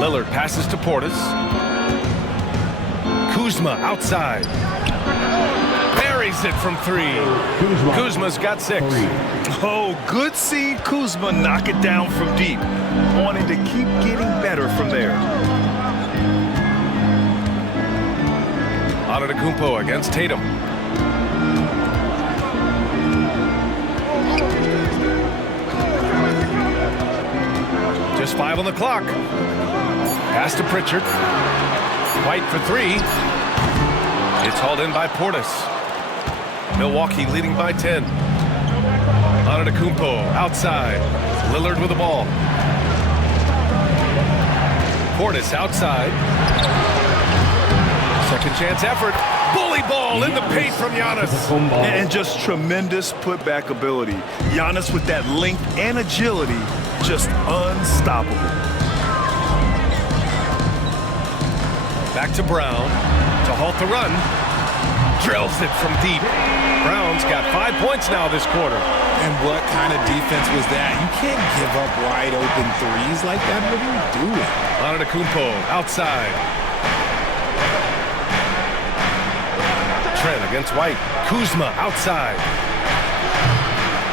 Lillard passes to Portis. Kuzma outside. Buries it from 3. Kuzma's got 6. Oh, good seeing Kuzma knock it down from deep. Wanting to keep getting better from there. Antetokounmpo against Tatum. Just 5 on the clock. Pass to Pritchard. White for 3. It's hauled in by Portis. Milwaukee leading by 10. Antetokounmpo outside. Lillard with the ball. Portis outside. Second chance effort. Bully ball in the paint from Giannis. And just tremendous putback ability. Giannis with that length and agility, just unstoppable. Back to Brown to halt the run. Drills it from deep. Brown's got 5 points now this quarter. And what kind of defense was that? You can't give up wide open threes like that. What are you doing? Antetokounmpo outside. Trent against White. Kuzma outside.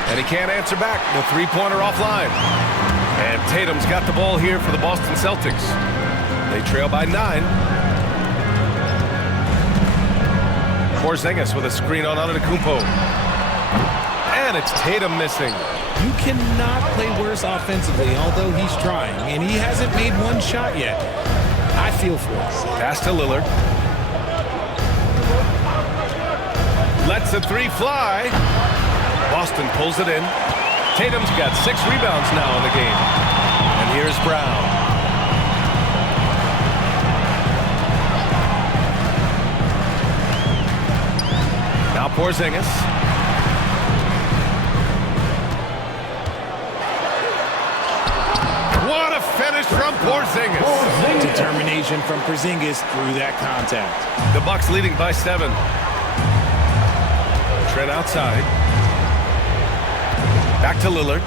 And he can't answer back. The three-pointer offline. And Tatum's got the ball here for the Boston Celtics. They trail by 9. Porzingis with a screen on Antetokounmpo. And it's Tatum missing. You cannot play worse offensively, although he's trying. And he hasn't made one shot yet. I feel for him. Pass to Lillard. Lets the 3 fly. Boston pulls it in. Tatum's got 6 rebounds now in the game. And here's Brown. Now Porzingis. What a finish from Porzingis. Determination from Porzingis through that contact. The Bucks leading by 7. Trent outside. Back to Lillard.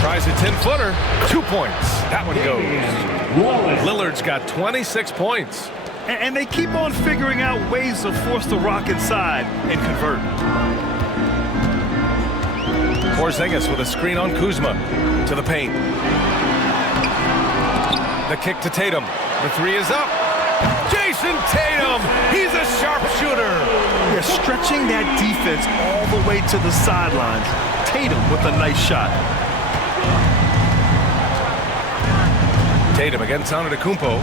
Tries a 10-footer. 2 points. That one goes. Lillard's got 26 points. And they keep on figuring out ways to force the Rock inside and convert. Porzingis with a screen on Kuzma to the paint. The kick to Tatum. The 3 is up. Jayson Tatum, he's a sharpshooter. They're stretching that defense all the way to the sidelines. Tatum with a nice shot. Tatum against Antetokounmpo.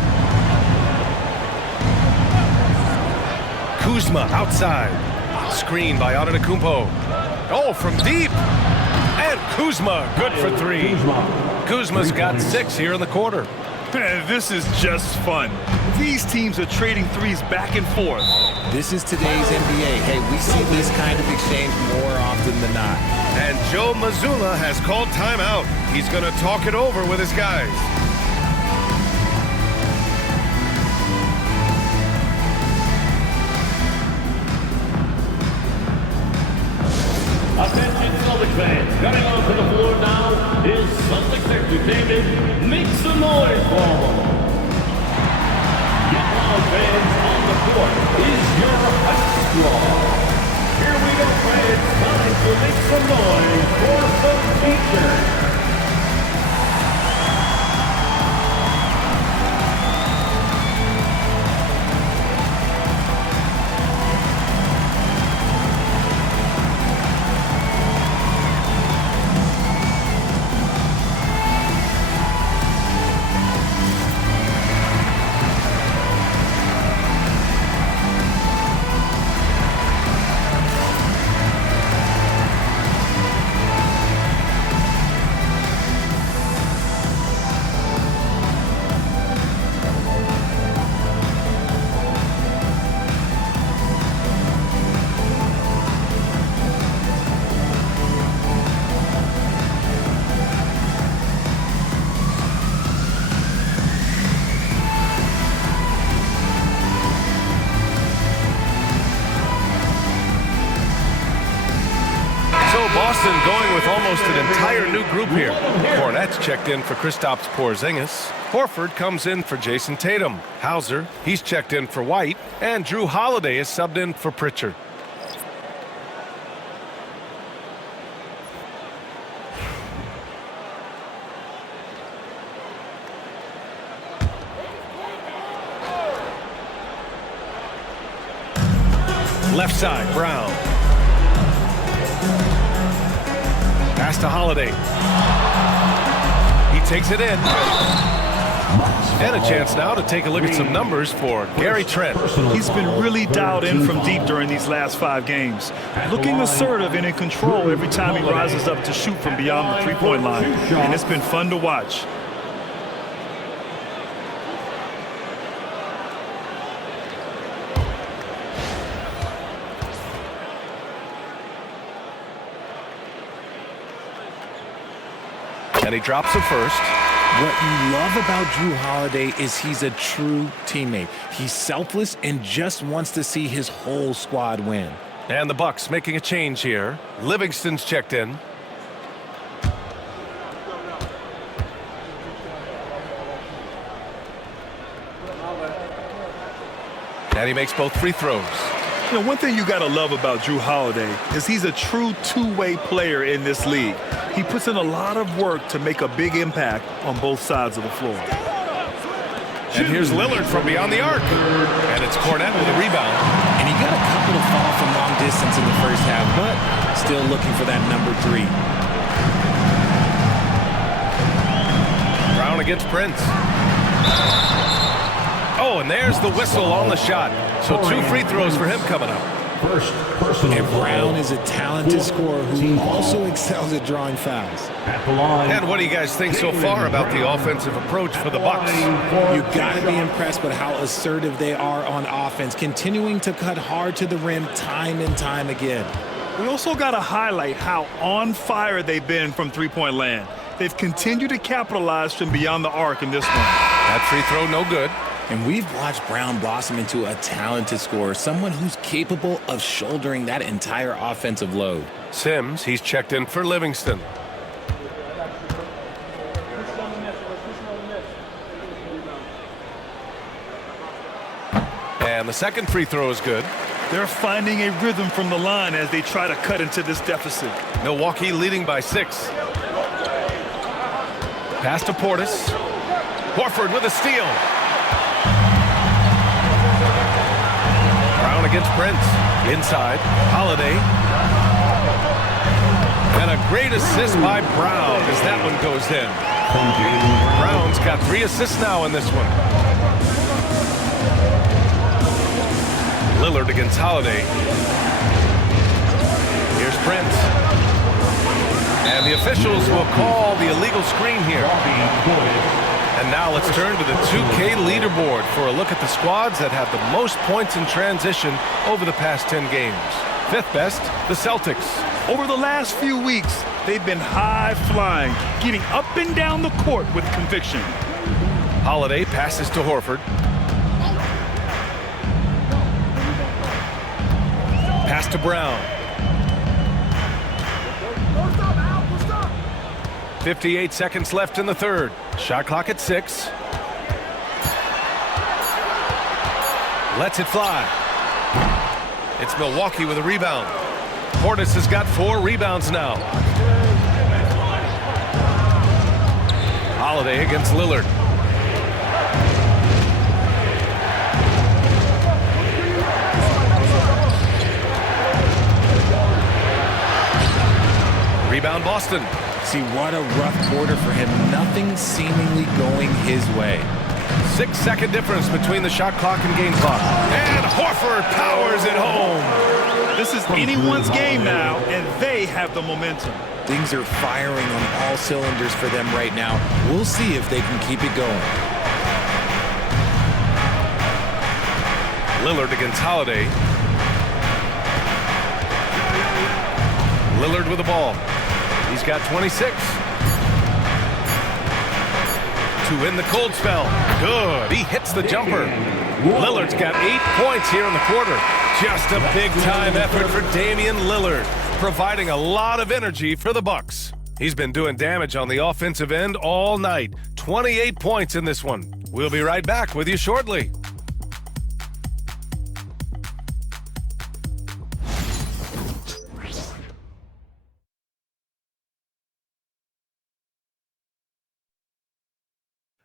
Kuzma outside. Screen by Antetokounmpo. Oh, from deep. And Kuzma, good for 3. Kuzma's got 6 here in the quarter. This is just fun. These teams are trading threes back and forth. This is today's NBA. Hey, we see this kind of exchange more often than not. And Joe Mazzulla has called timeout. He's going to talk it over with his guys. Attention Celtics fans, coming onto the floor now is Celtics Entertainment. Make some noise for them. Get loud, fans, on the court is your high squad. Here we go, fans, time to make some noise for some teachers. Boston going with almost an entire new group here. Kornet's checked in for Kristaps Porzingis. Horford comes in for Jayson Tatum. Hauser, he's checked in for White. And Drew Holiday is subbed in for Pritchard. Left side, Brown. Pass to Holiday. He takes it in. And a chance now to take a look at some numbers for Gary Trent. He's been really dialed in from deep during these last 5 games. Looking assertive and in control every time he rises up to shoot from beyond the three-point line. And it's been fun to watch. And he drops the first. What you love about Jrue Holiday is he's a true teammate. He's selfless and just wants to see his whole squad win. And the Bucks making a change here. Livingston's checked in. And he makes both free throws. You know, one thing you got to love about Jrue Holiday is he's a true two-way player in this league. He puts in a lot of work to make a big impact on both sides of the floor. And here's Lillard from beyond the arc. And it's Cornette with a rebound. And he got a couple to fall from long distance in the first half, but still looking for that number 3. Brown against Prince. Oh, and there's the whistle on the shot. So 2 free throws for him coming up. And Brown is a talented scorer who also excels at drawing fouls. And what do you guys think so far about the offensive approach for the Bucks? You've got to be impressed with how assertive they are on offense, continuing to cut hard to the rim time and time again. We also got to highlight how on fire they've been from three-point land. They've continued to capitalize from beyond the arc in this one. That free throw no good. And we've watched Brown blossom into a talented scorer, someone who's capable of shouldering that entire offensive load. Sims, he's checked in for Livingston. And the second free throw is good. They're finding a rhythm from the line as they try to cut into this deficit. Milwaukee leading by 6. Pass to Portis. Horford with a steal. Brown against Prince. Inside. Holiday. And a great assist by Brown as that one goes in. Brown's got 3 assists now in this one. Lillard against Holiday. Here's Prince. And the officials will call the illegal screen here. And now let's turn to the 2K leaderboard for a look at the squads that have the most points in transition over the past 10 games. 5th best, the Celtics. Over the last few weeks, they've been high-flying, getting up and down the court with conviction. Holiday passes to Horford. Pass to Brown. 58 seconds left in the third. Shot clock at 6. Lets it fly. It's Milwaukee with a rebound. Portis has got 4 rebounds now. Holiday against Lillard. Rebound Boston. See, what a rough quarter for him. Nothing seemingly going his way. 6-second difference between the shot clock and game clock. And Horford powers it home. This is anyone's game now, and they have the momentum. Things are firing on all cylinders for them right now. We'll see if they can keep it going. Lillard against Holiday. Lillard with the ball. He's got 26. To win the cold spell. Good. He hits the jumper. Lillard's got 8 points here in the quarter. Just a big-time effort for Damian Lillard, providing a lot of energy for the Bucks. He's been doing damage on the offensive end all night. 28 points in this one. We'll be right back with you shortly.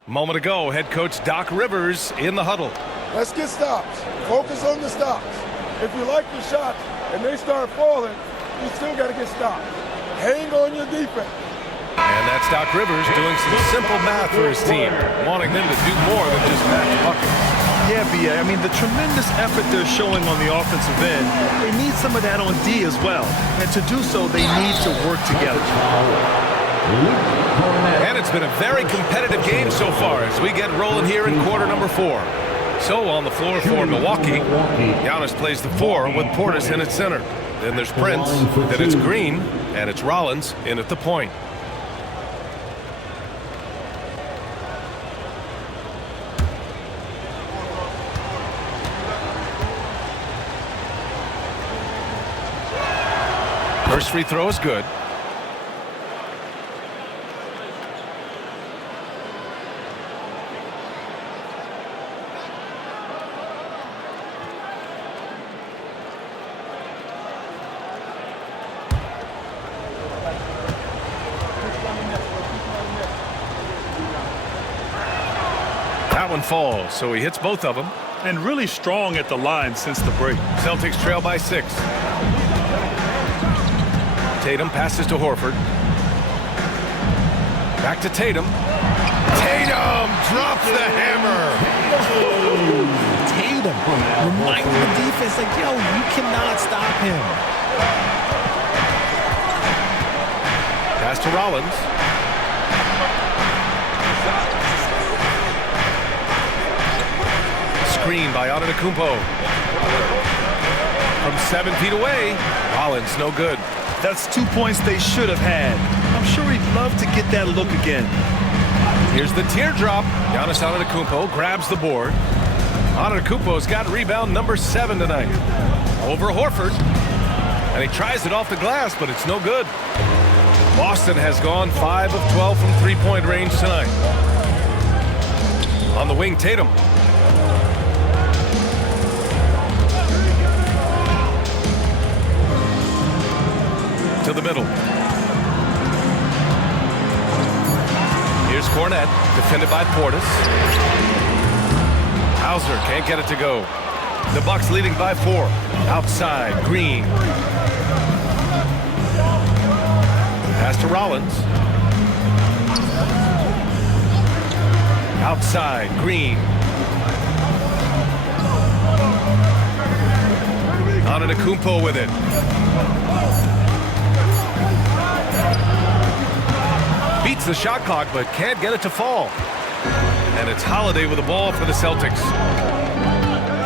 Moment ago, head coach Doc Rivers in the huddle. Let's get stops. Focus on the stops. If you like your shots and they start falling, you still got to get stopped. Hang on your defense. And that's Doc Rivers doing some simple math for his team, wanting them to do more than just match buckets. Yeah, B.A., I mean, the tremendous effort they're showing on the offensive end, they need some of that on D as well. And to do so, they need to work together. And it's been a very competitive game so far as we get rolling here in quarter number 4. So on the floor for Milwaukee, Giannis plays the 4 with Portis in at center. Then there's Prince, then it's Green, and it's Rollins in at the point. First free throw is good. That one falls, so he hits both of them. And really strong at the line since the break. Celtics trail by 6. Tatum passes to Horford. Back to Tatum. Tatum drops the hammer. Tatum reminding the defense, like, yo, you cannot stop him. Pass to Rollins. Screen by Antetokounmpo. From 7 feet away, Rollins no good. That's 2 points they should have had. I'm sure he'd love to get that look again. Here's the teardrop. Giannis Antetokounmpo grabs the board. Antetokounmpo's got rebound number 7 tonight. Over Horford. And he tries it off the glass, but it's no good. Boston has gone 5 of 12 from three-point range tonight. On the wing, Tatum. To the middle. Here's Cornette, defended by Portis. Hauser can't get it to go. The Bucks leading by 4. Outside, Green. Pass to Rollins. Outside, Green. Antetokounmpo with it. Beats the shot clock, but can't get it to fall. And it's Holiday with the ball for the Celtics.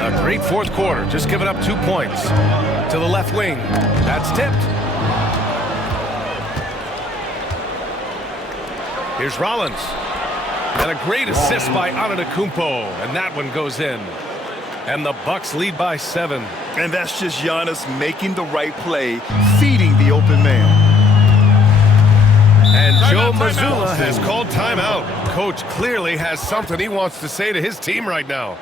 A great fourth quarter, just giving up 2 points. To the left wing. That's tipped. Here's Rollins. And a great assist by Antetokounmpo. And that one goes in. And the Bucks lead by 7. And that's just Giannis making the right play, feeding the open man. And Joe Mazzulla has called timeout. Coach clearly has something he wants to say to his team right now.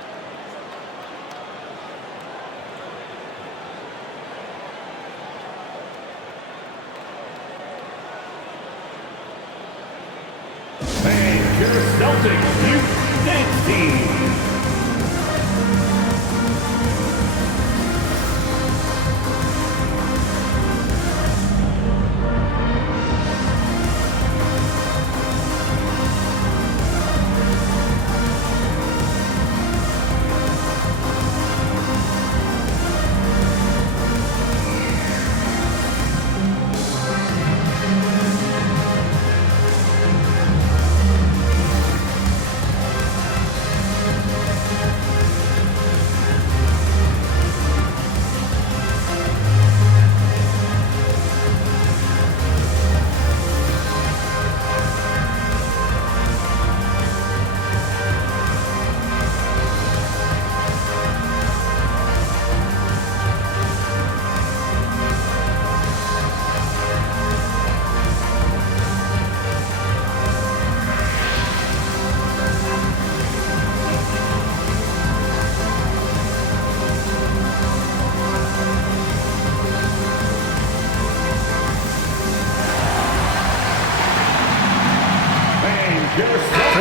And your Celtics Youth Dance Team.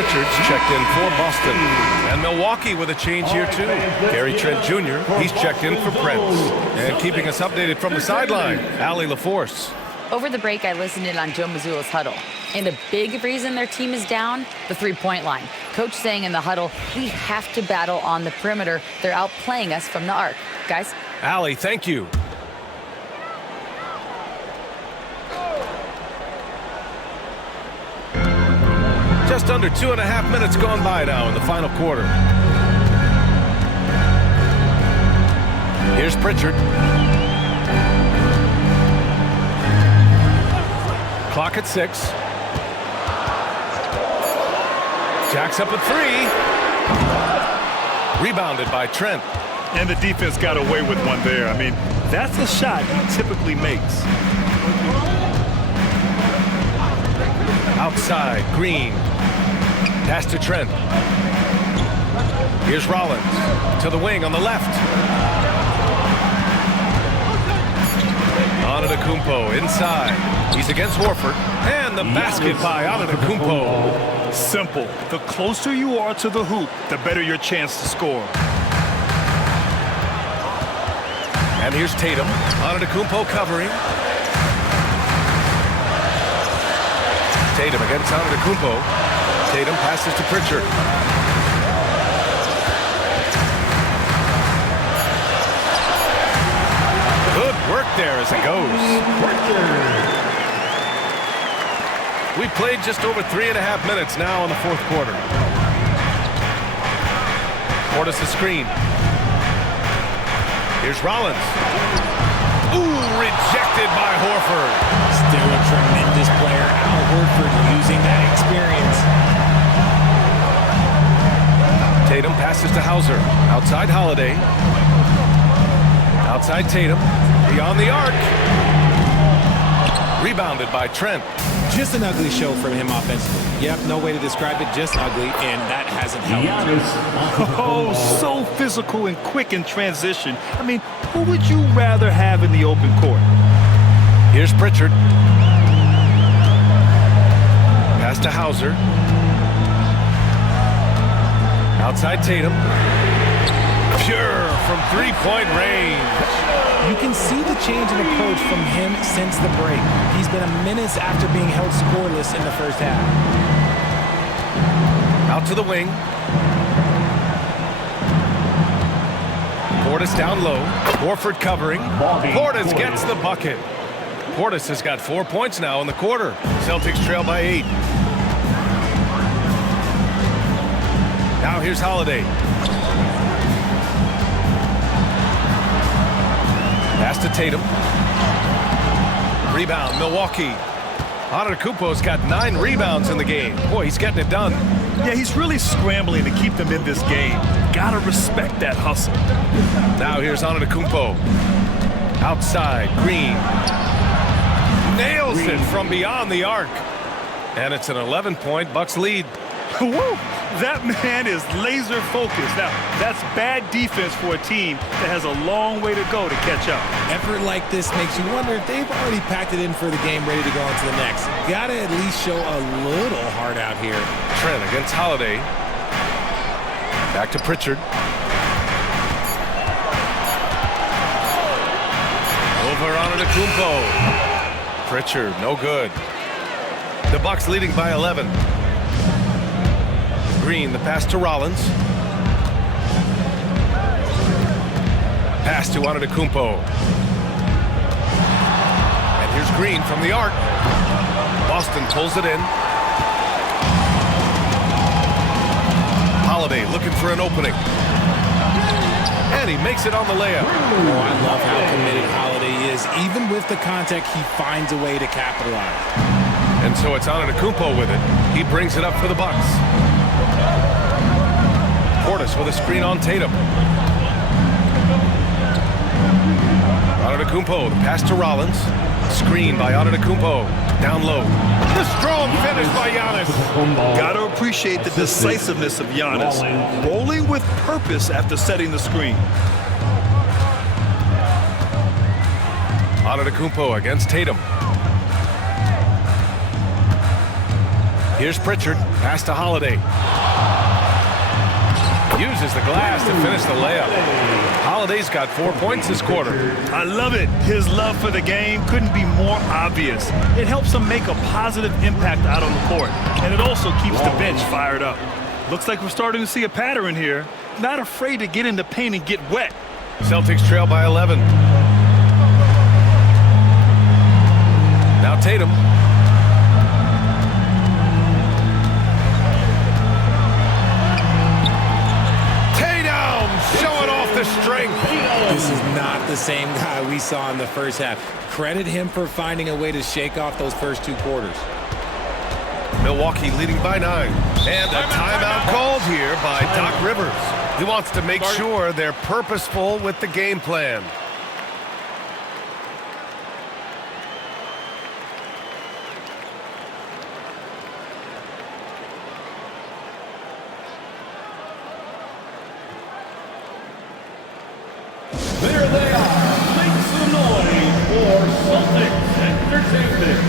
Pritchard's checked in for Boston. And Milwaukee with a change here, too. Gary Trent Jr., he's checked in for Prince. And keeping us updated from the sideline, Allie LaForce. Over the break, I listened in on Joe Mazzulla's huddle. And a big reason their team is down, the three-point line. Coach saying in the huddle, we have to battle on the perimeter. They're outplaying us from the arc. Guys? Allie, thank you. Just under 2.5 minutes gone by now in the final quarter. Here's Pritchard. Clock at 6. Jacks up a 3. Rebounded by Trent. And the defense got away with one there. I mean, that's a shot he typically makes. Outside, Green. Pass to Trent. Here's Rollins to the wing on the left. Antetokounmpo inside. He's against Horford. And the basket by Antetokounmpo. Simple. The closer you are to the hoop, the better your chance to score. And here's Tatum. Antetokounmpo covering. Tatum against Antetokounmpo. Tatum passes to Pritchard. Good work there as it goes. We played just over 3.5 minutes now in the fourth quarter. Portis a screen. Here's Rollins. Ooh, rejected by Horford. Still a tremendous player. Al Horford using that experience. Tatum passes to Hauser. Outside Holiday. Outside Tatum. Beyond the arc. Rebounded by Trent. Just an ugly show from him offensively. Yep, no way to describe it, just ugly, and that hasn't helped. Oh, so physical and quick in transition. I mean, who would you rather have in the open court? Here's Pritchard. Pass to Hauser. Outside Tatum. Pure from three-point range. You can see the change in approach from him since the break. He's been a menace after being held scoreless in the first half. Out to the wing. Portis down low. Horford covering. Portis gets the bucket. Portis has got 4 points now in the quarter. Celtics trail by 8. Now here's Holiday. Pass to Tatum. Rebound, Milwaukee. Antetokounmpo's got 9 rebounds in the game. Boy, he's getting it done. Yeah, he's really scrambling to keep them in this game. Gotta respect that hustle. Now here's Antetokounmpo. Outside, Green. Nails it from beyond the arc. And it's an 11-point Bucks lead. Woo! That man is laser focused. Now, that's bad defense for a team that has a long way to go to catch up. Effort like this makes you wonder if they've already packed it in for the game, ready to go on to the next. Gotta at least show a little heart out here. Trent against Holiday. Back to Pritchard. Over Antetokounmpo. Pritchard, no good. The Bucks leading by 11. Green, the pass to Rollins. Pass to Antetokounmpo. And here's Green from the arc. Boston pulls it in. Holiday looking for an opening. And he makes it on the layup. Oh, I love how committed Holiday is. Even with the contact, he finds a way to capitalize. And so it's Antetokounmpo with it. He brings it up for the Bucks. Portis with a screen on Tatum. Antetokounmpo, the pass to Rollins. Screen by Antetokounmpo. Down low. The strong finish by Giannis. Gotta appreciate the decisiveness of Giannis. Rolling with purpose after setting the screen. Antetokounmpo against Tatum. Here's Pritchard. Pass to Holiday. Uses the glass to finish the layup. Holiday's got 4 points this quarter. I love it. His love for the game couldn't be more obvious. It helps him make a positive impact out on the court, and it also keeps the bench fired up. Looks like we're starting to see a pattern here. Not afraid to get in the paint and get wet. Celtics trail by 11. Now Tatum. Showing off the strength. This is not the same guy we saw in the first half. Credit him for finding a way to shake off those first 2 quarters. Milwaukee leading by 9. And a timeout called here by Doc Rivers. He wants to make sure they're purposeful with the game plan. There they are. Make some noise for Celtics Entertainment.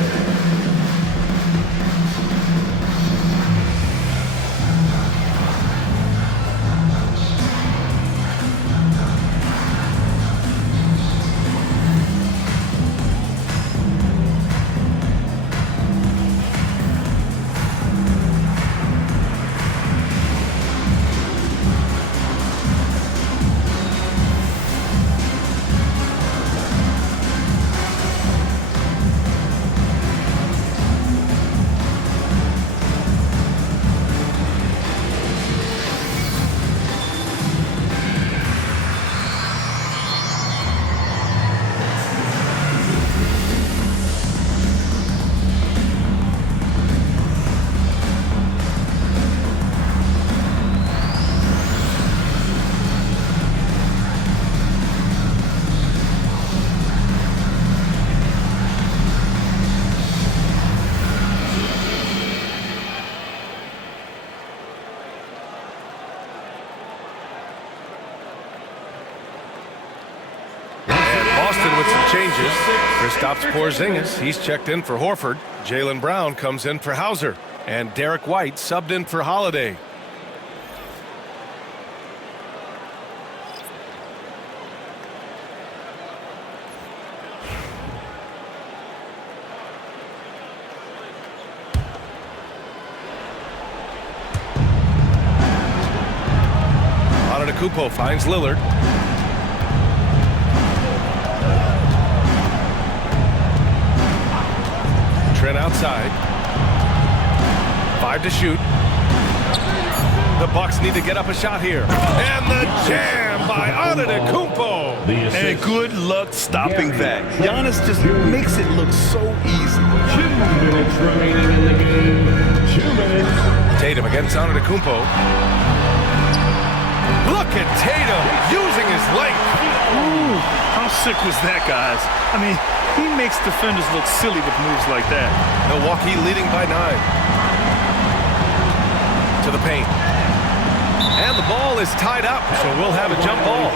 With some changes. Kristaps Porzingis, he's checked in for Horford. Jaylen Brown comes in for Hauser. And Derek White subbed in for Holiday. Antetokounmpo finds Lillard. Trent outside. 5 to shoot. The Bucks need to get up a shot here. And the jam by Antetokounmpo. And good luck stopping that. Giannis just makes it look so easy. 2 minutes remaining in the game. 2 minutes. Tatum against Antetokounmpo. Look at Tatum using his length. Ooh, how sick was that, guys? I mean, he makes defenders look silly with moves like that. Milwaukee leading by 9. To the paint. And the ball is tied up, so we'll have a jump ball.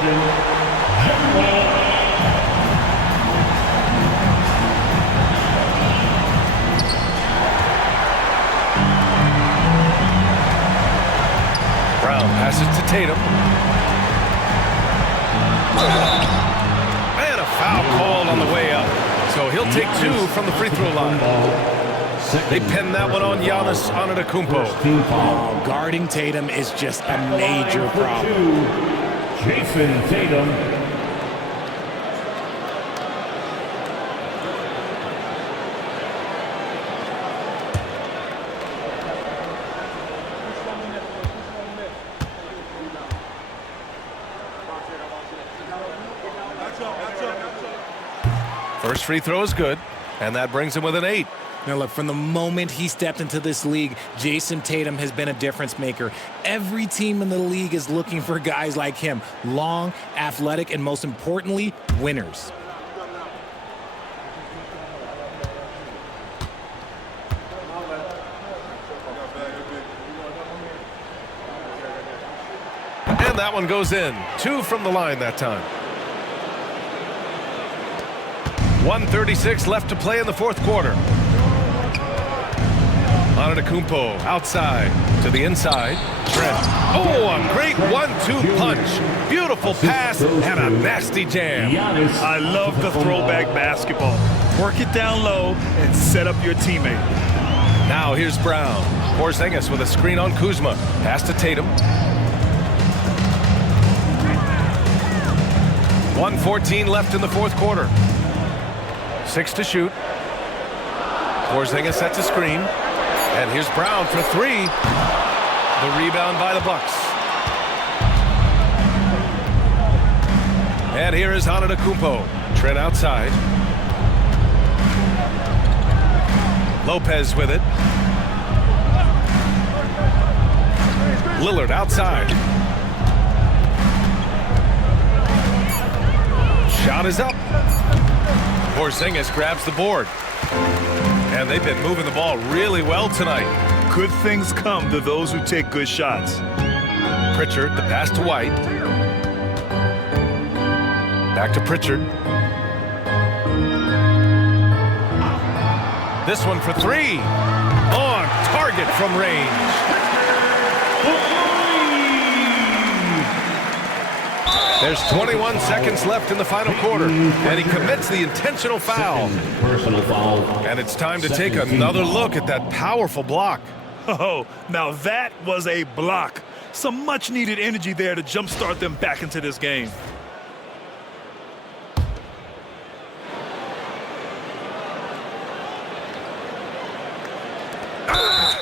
Brown passes to Tatum. And a foul called on the way up. So he'll take 2 from the free throw line. They pin that one on Giannis Antetokounmpo. Oh, guarding Tatum is just a major problem. Jayson Tatum. First free throw is good, and that brings him with an 8. Now, look, from the moment he stepped into this league, Jayson Tatum has been a difference maker. Every team in the league is looking for guys like him. Long, athletic, and most importantly, winners. And that one goes in. 2 from the line that time. 1:36 left to play in the fourth quarter. Antetokounmpo outside to the inside. Trent. Oh, a great 1-2 punch. Beautiful pass and a nasty jam. I love the throwback basketball. Work it down low and set up your teammate. Now here's Brown. Porzingis with a screen on Kuzma. Pass to Tatum. 1:14 left in the fourth quarter. 6 to shoot. Porzingis sets a screen. And here's Brown for 3. The rebound by the Bucks. And here is Antetokounmpo. Trent outside. Lopez with it. Lillard outside. Shot is up. Porzingis grabs the board. And they've been moving the ball really well tonight. Good things come to those who take good shots. Pritchard, the pass to White. Back to Pritchard. This one for 3. On target from range. There's 21 seconds left in the final quarter, and he commits the intentional foul. Personal foul. And it's time to take another look at that powerful block. Oh, now that was a block. Some much-needed energy there to jumpstart them back into this game.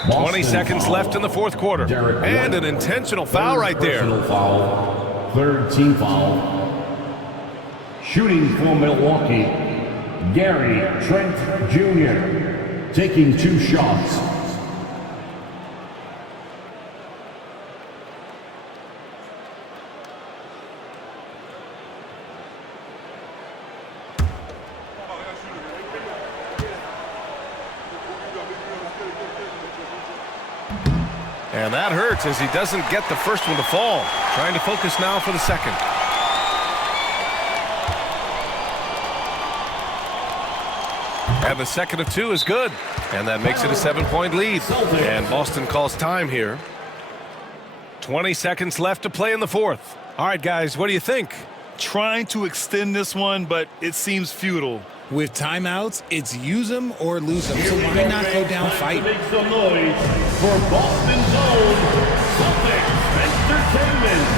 Boston 20 seconds foul. left in the fourth quarter. And an intentional foul right there. Personal foul. Third team foul. Shooting for Milwaukee, Gary Trent Jr. taking 2 shots. And that hurts as he doesn't get the first one to fall. Trying to focus now for the second. And the second of 2 is good. And that makes it a 7-point lead. And Boston calls time here. 20 seconds left to play in the fourth. All right, guys, what do you think? Trying to extend this one, but it seems futile. With timeouts, it's use them or lose them. So why not go down fighting? Make some noise for Boston's own Celtics Entertainment.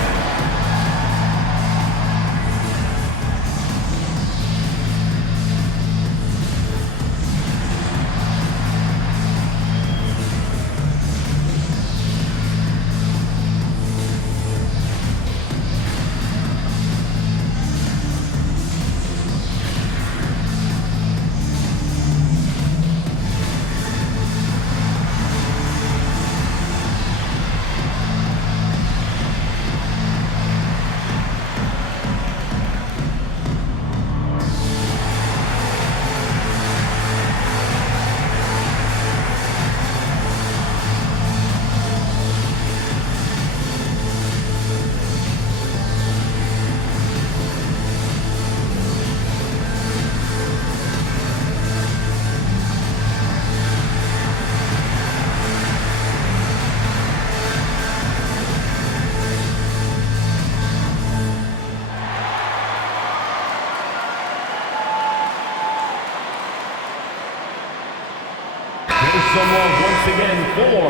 Someone once again for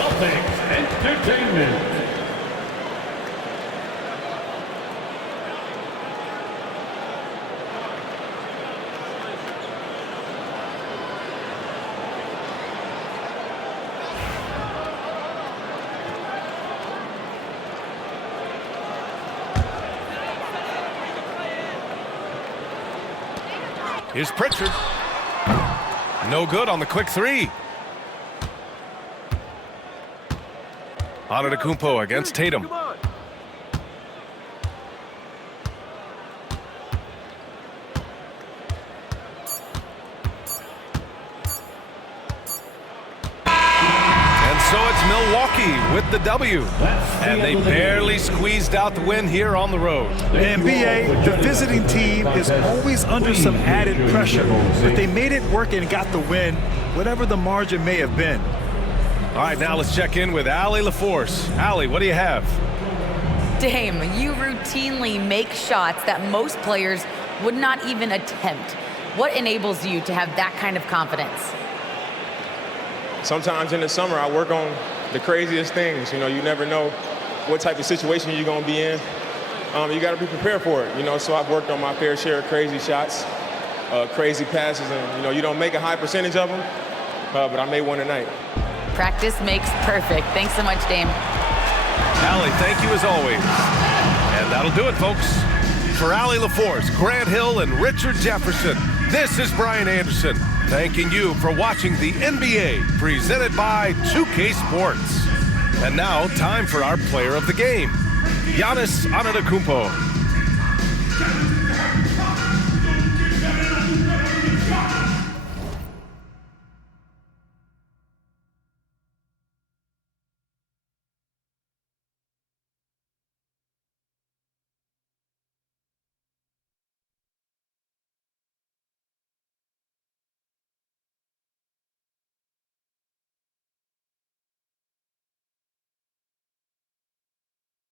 Celtics Entertainment. Here's Pritchard. No good on the quick 3. Antetokounmpo against Tatum. And so it's Milwaukee with the W. And they barely squeezed out the win here on the road. NBA, the visiting team is always under some added pressure, but they made it work and got the win, whatever the margin may have been. All right, now let's check in with Allie LaForce. Allie, what do you have? Dame, you routinely make shots that most players would not even attempt. What enables you to have that kind of confidence? Sometimes in the summer, I work on the craziest things. You know, you never know what type of situation you're going to be in. You got to be prepared for it, you know, so I've worked on my fair share of crazy shots, crazy passes, and, you know, you don't make a high percentage of them, but I made one tonight. Practice makes perfect. Thanks so much, Dame. Allie, thank you as always. And that'll do it, folks. For Allie LaForce, Grant Hill, and Richard Jefferson, this is Brian Anderson, thanking you for watching the NBA, presented by 2K Sports. And now, time for our player of the game, Giannis Antetokounmpo.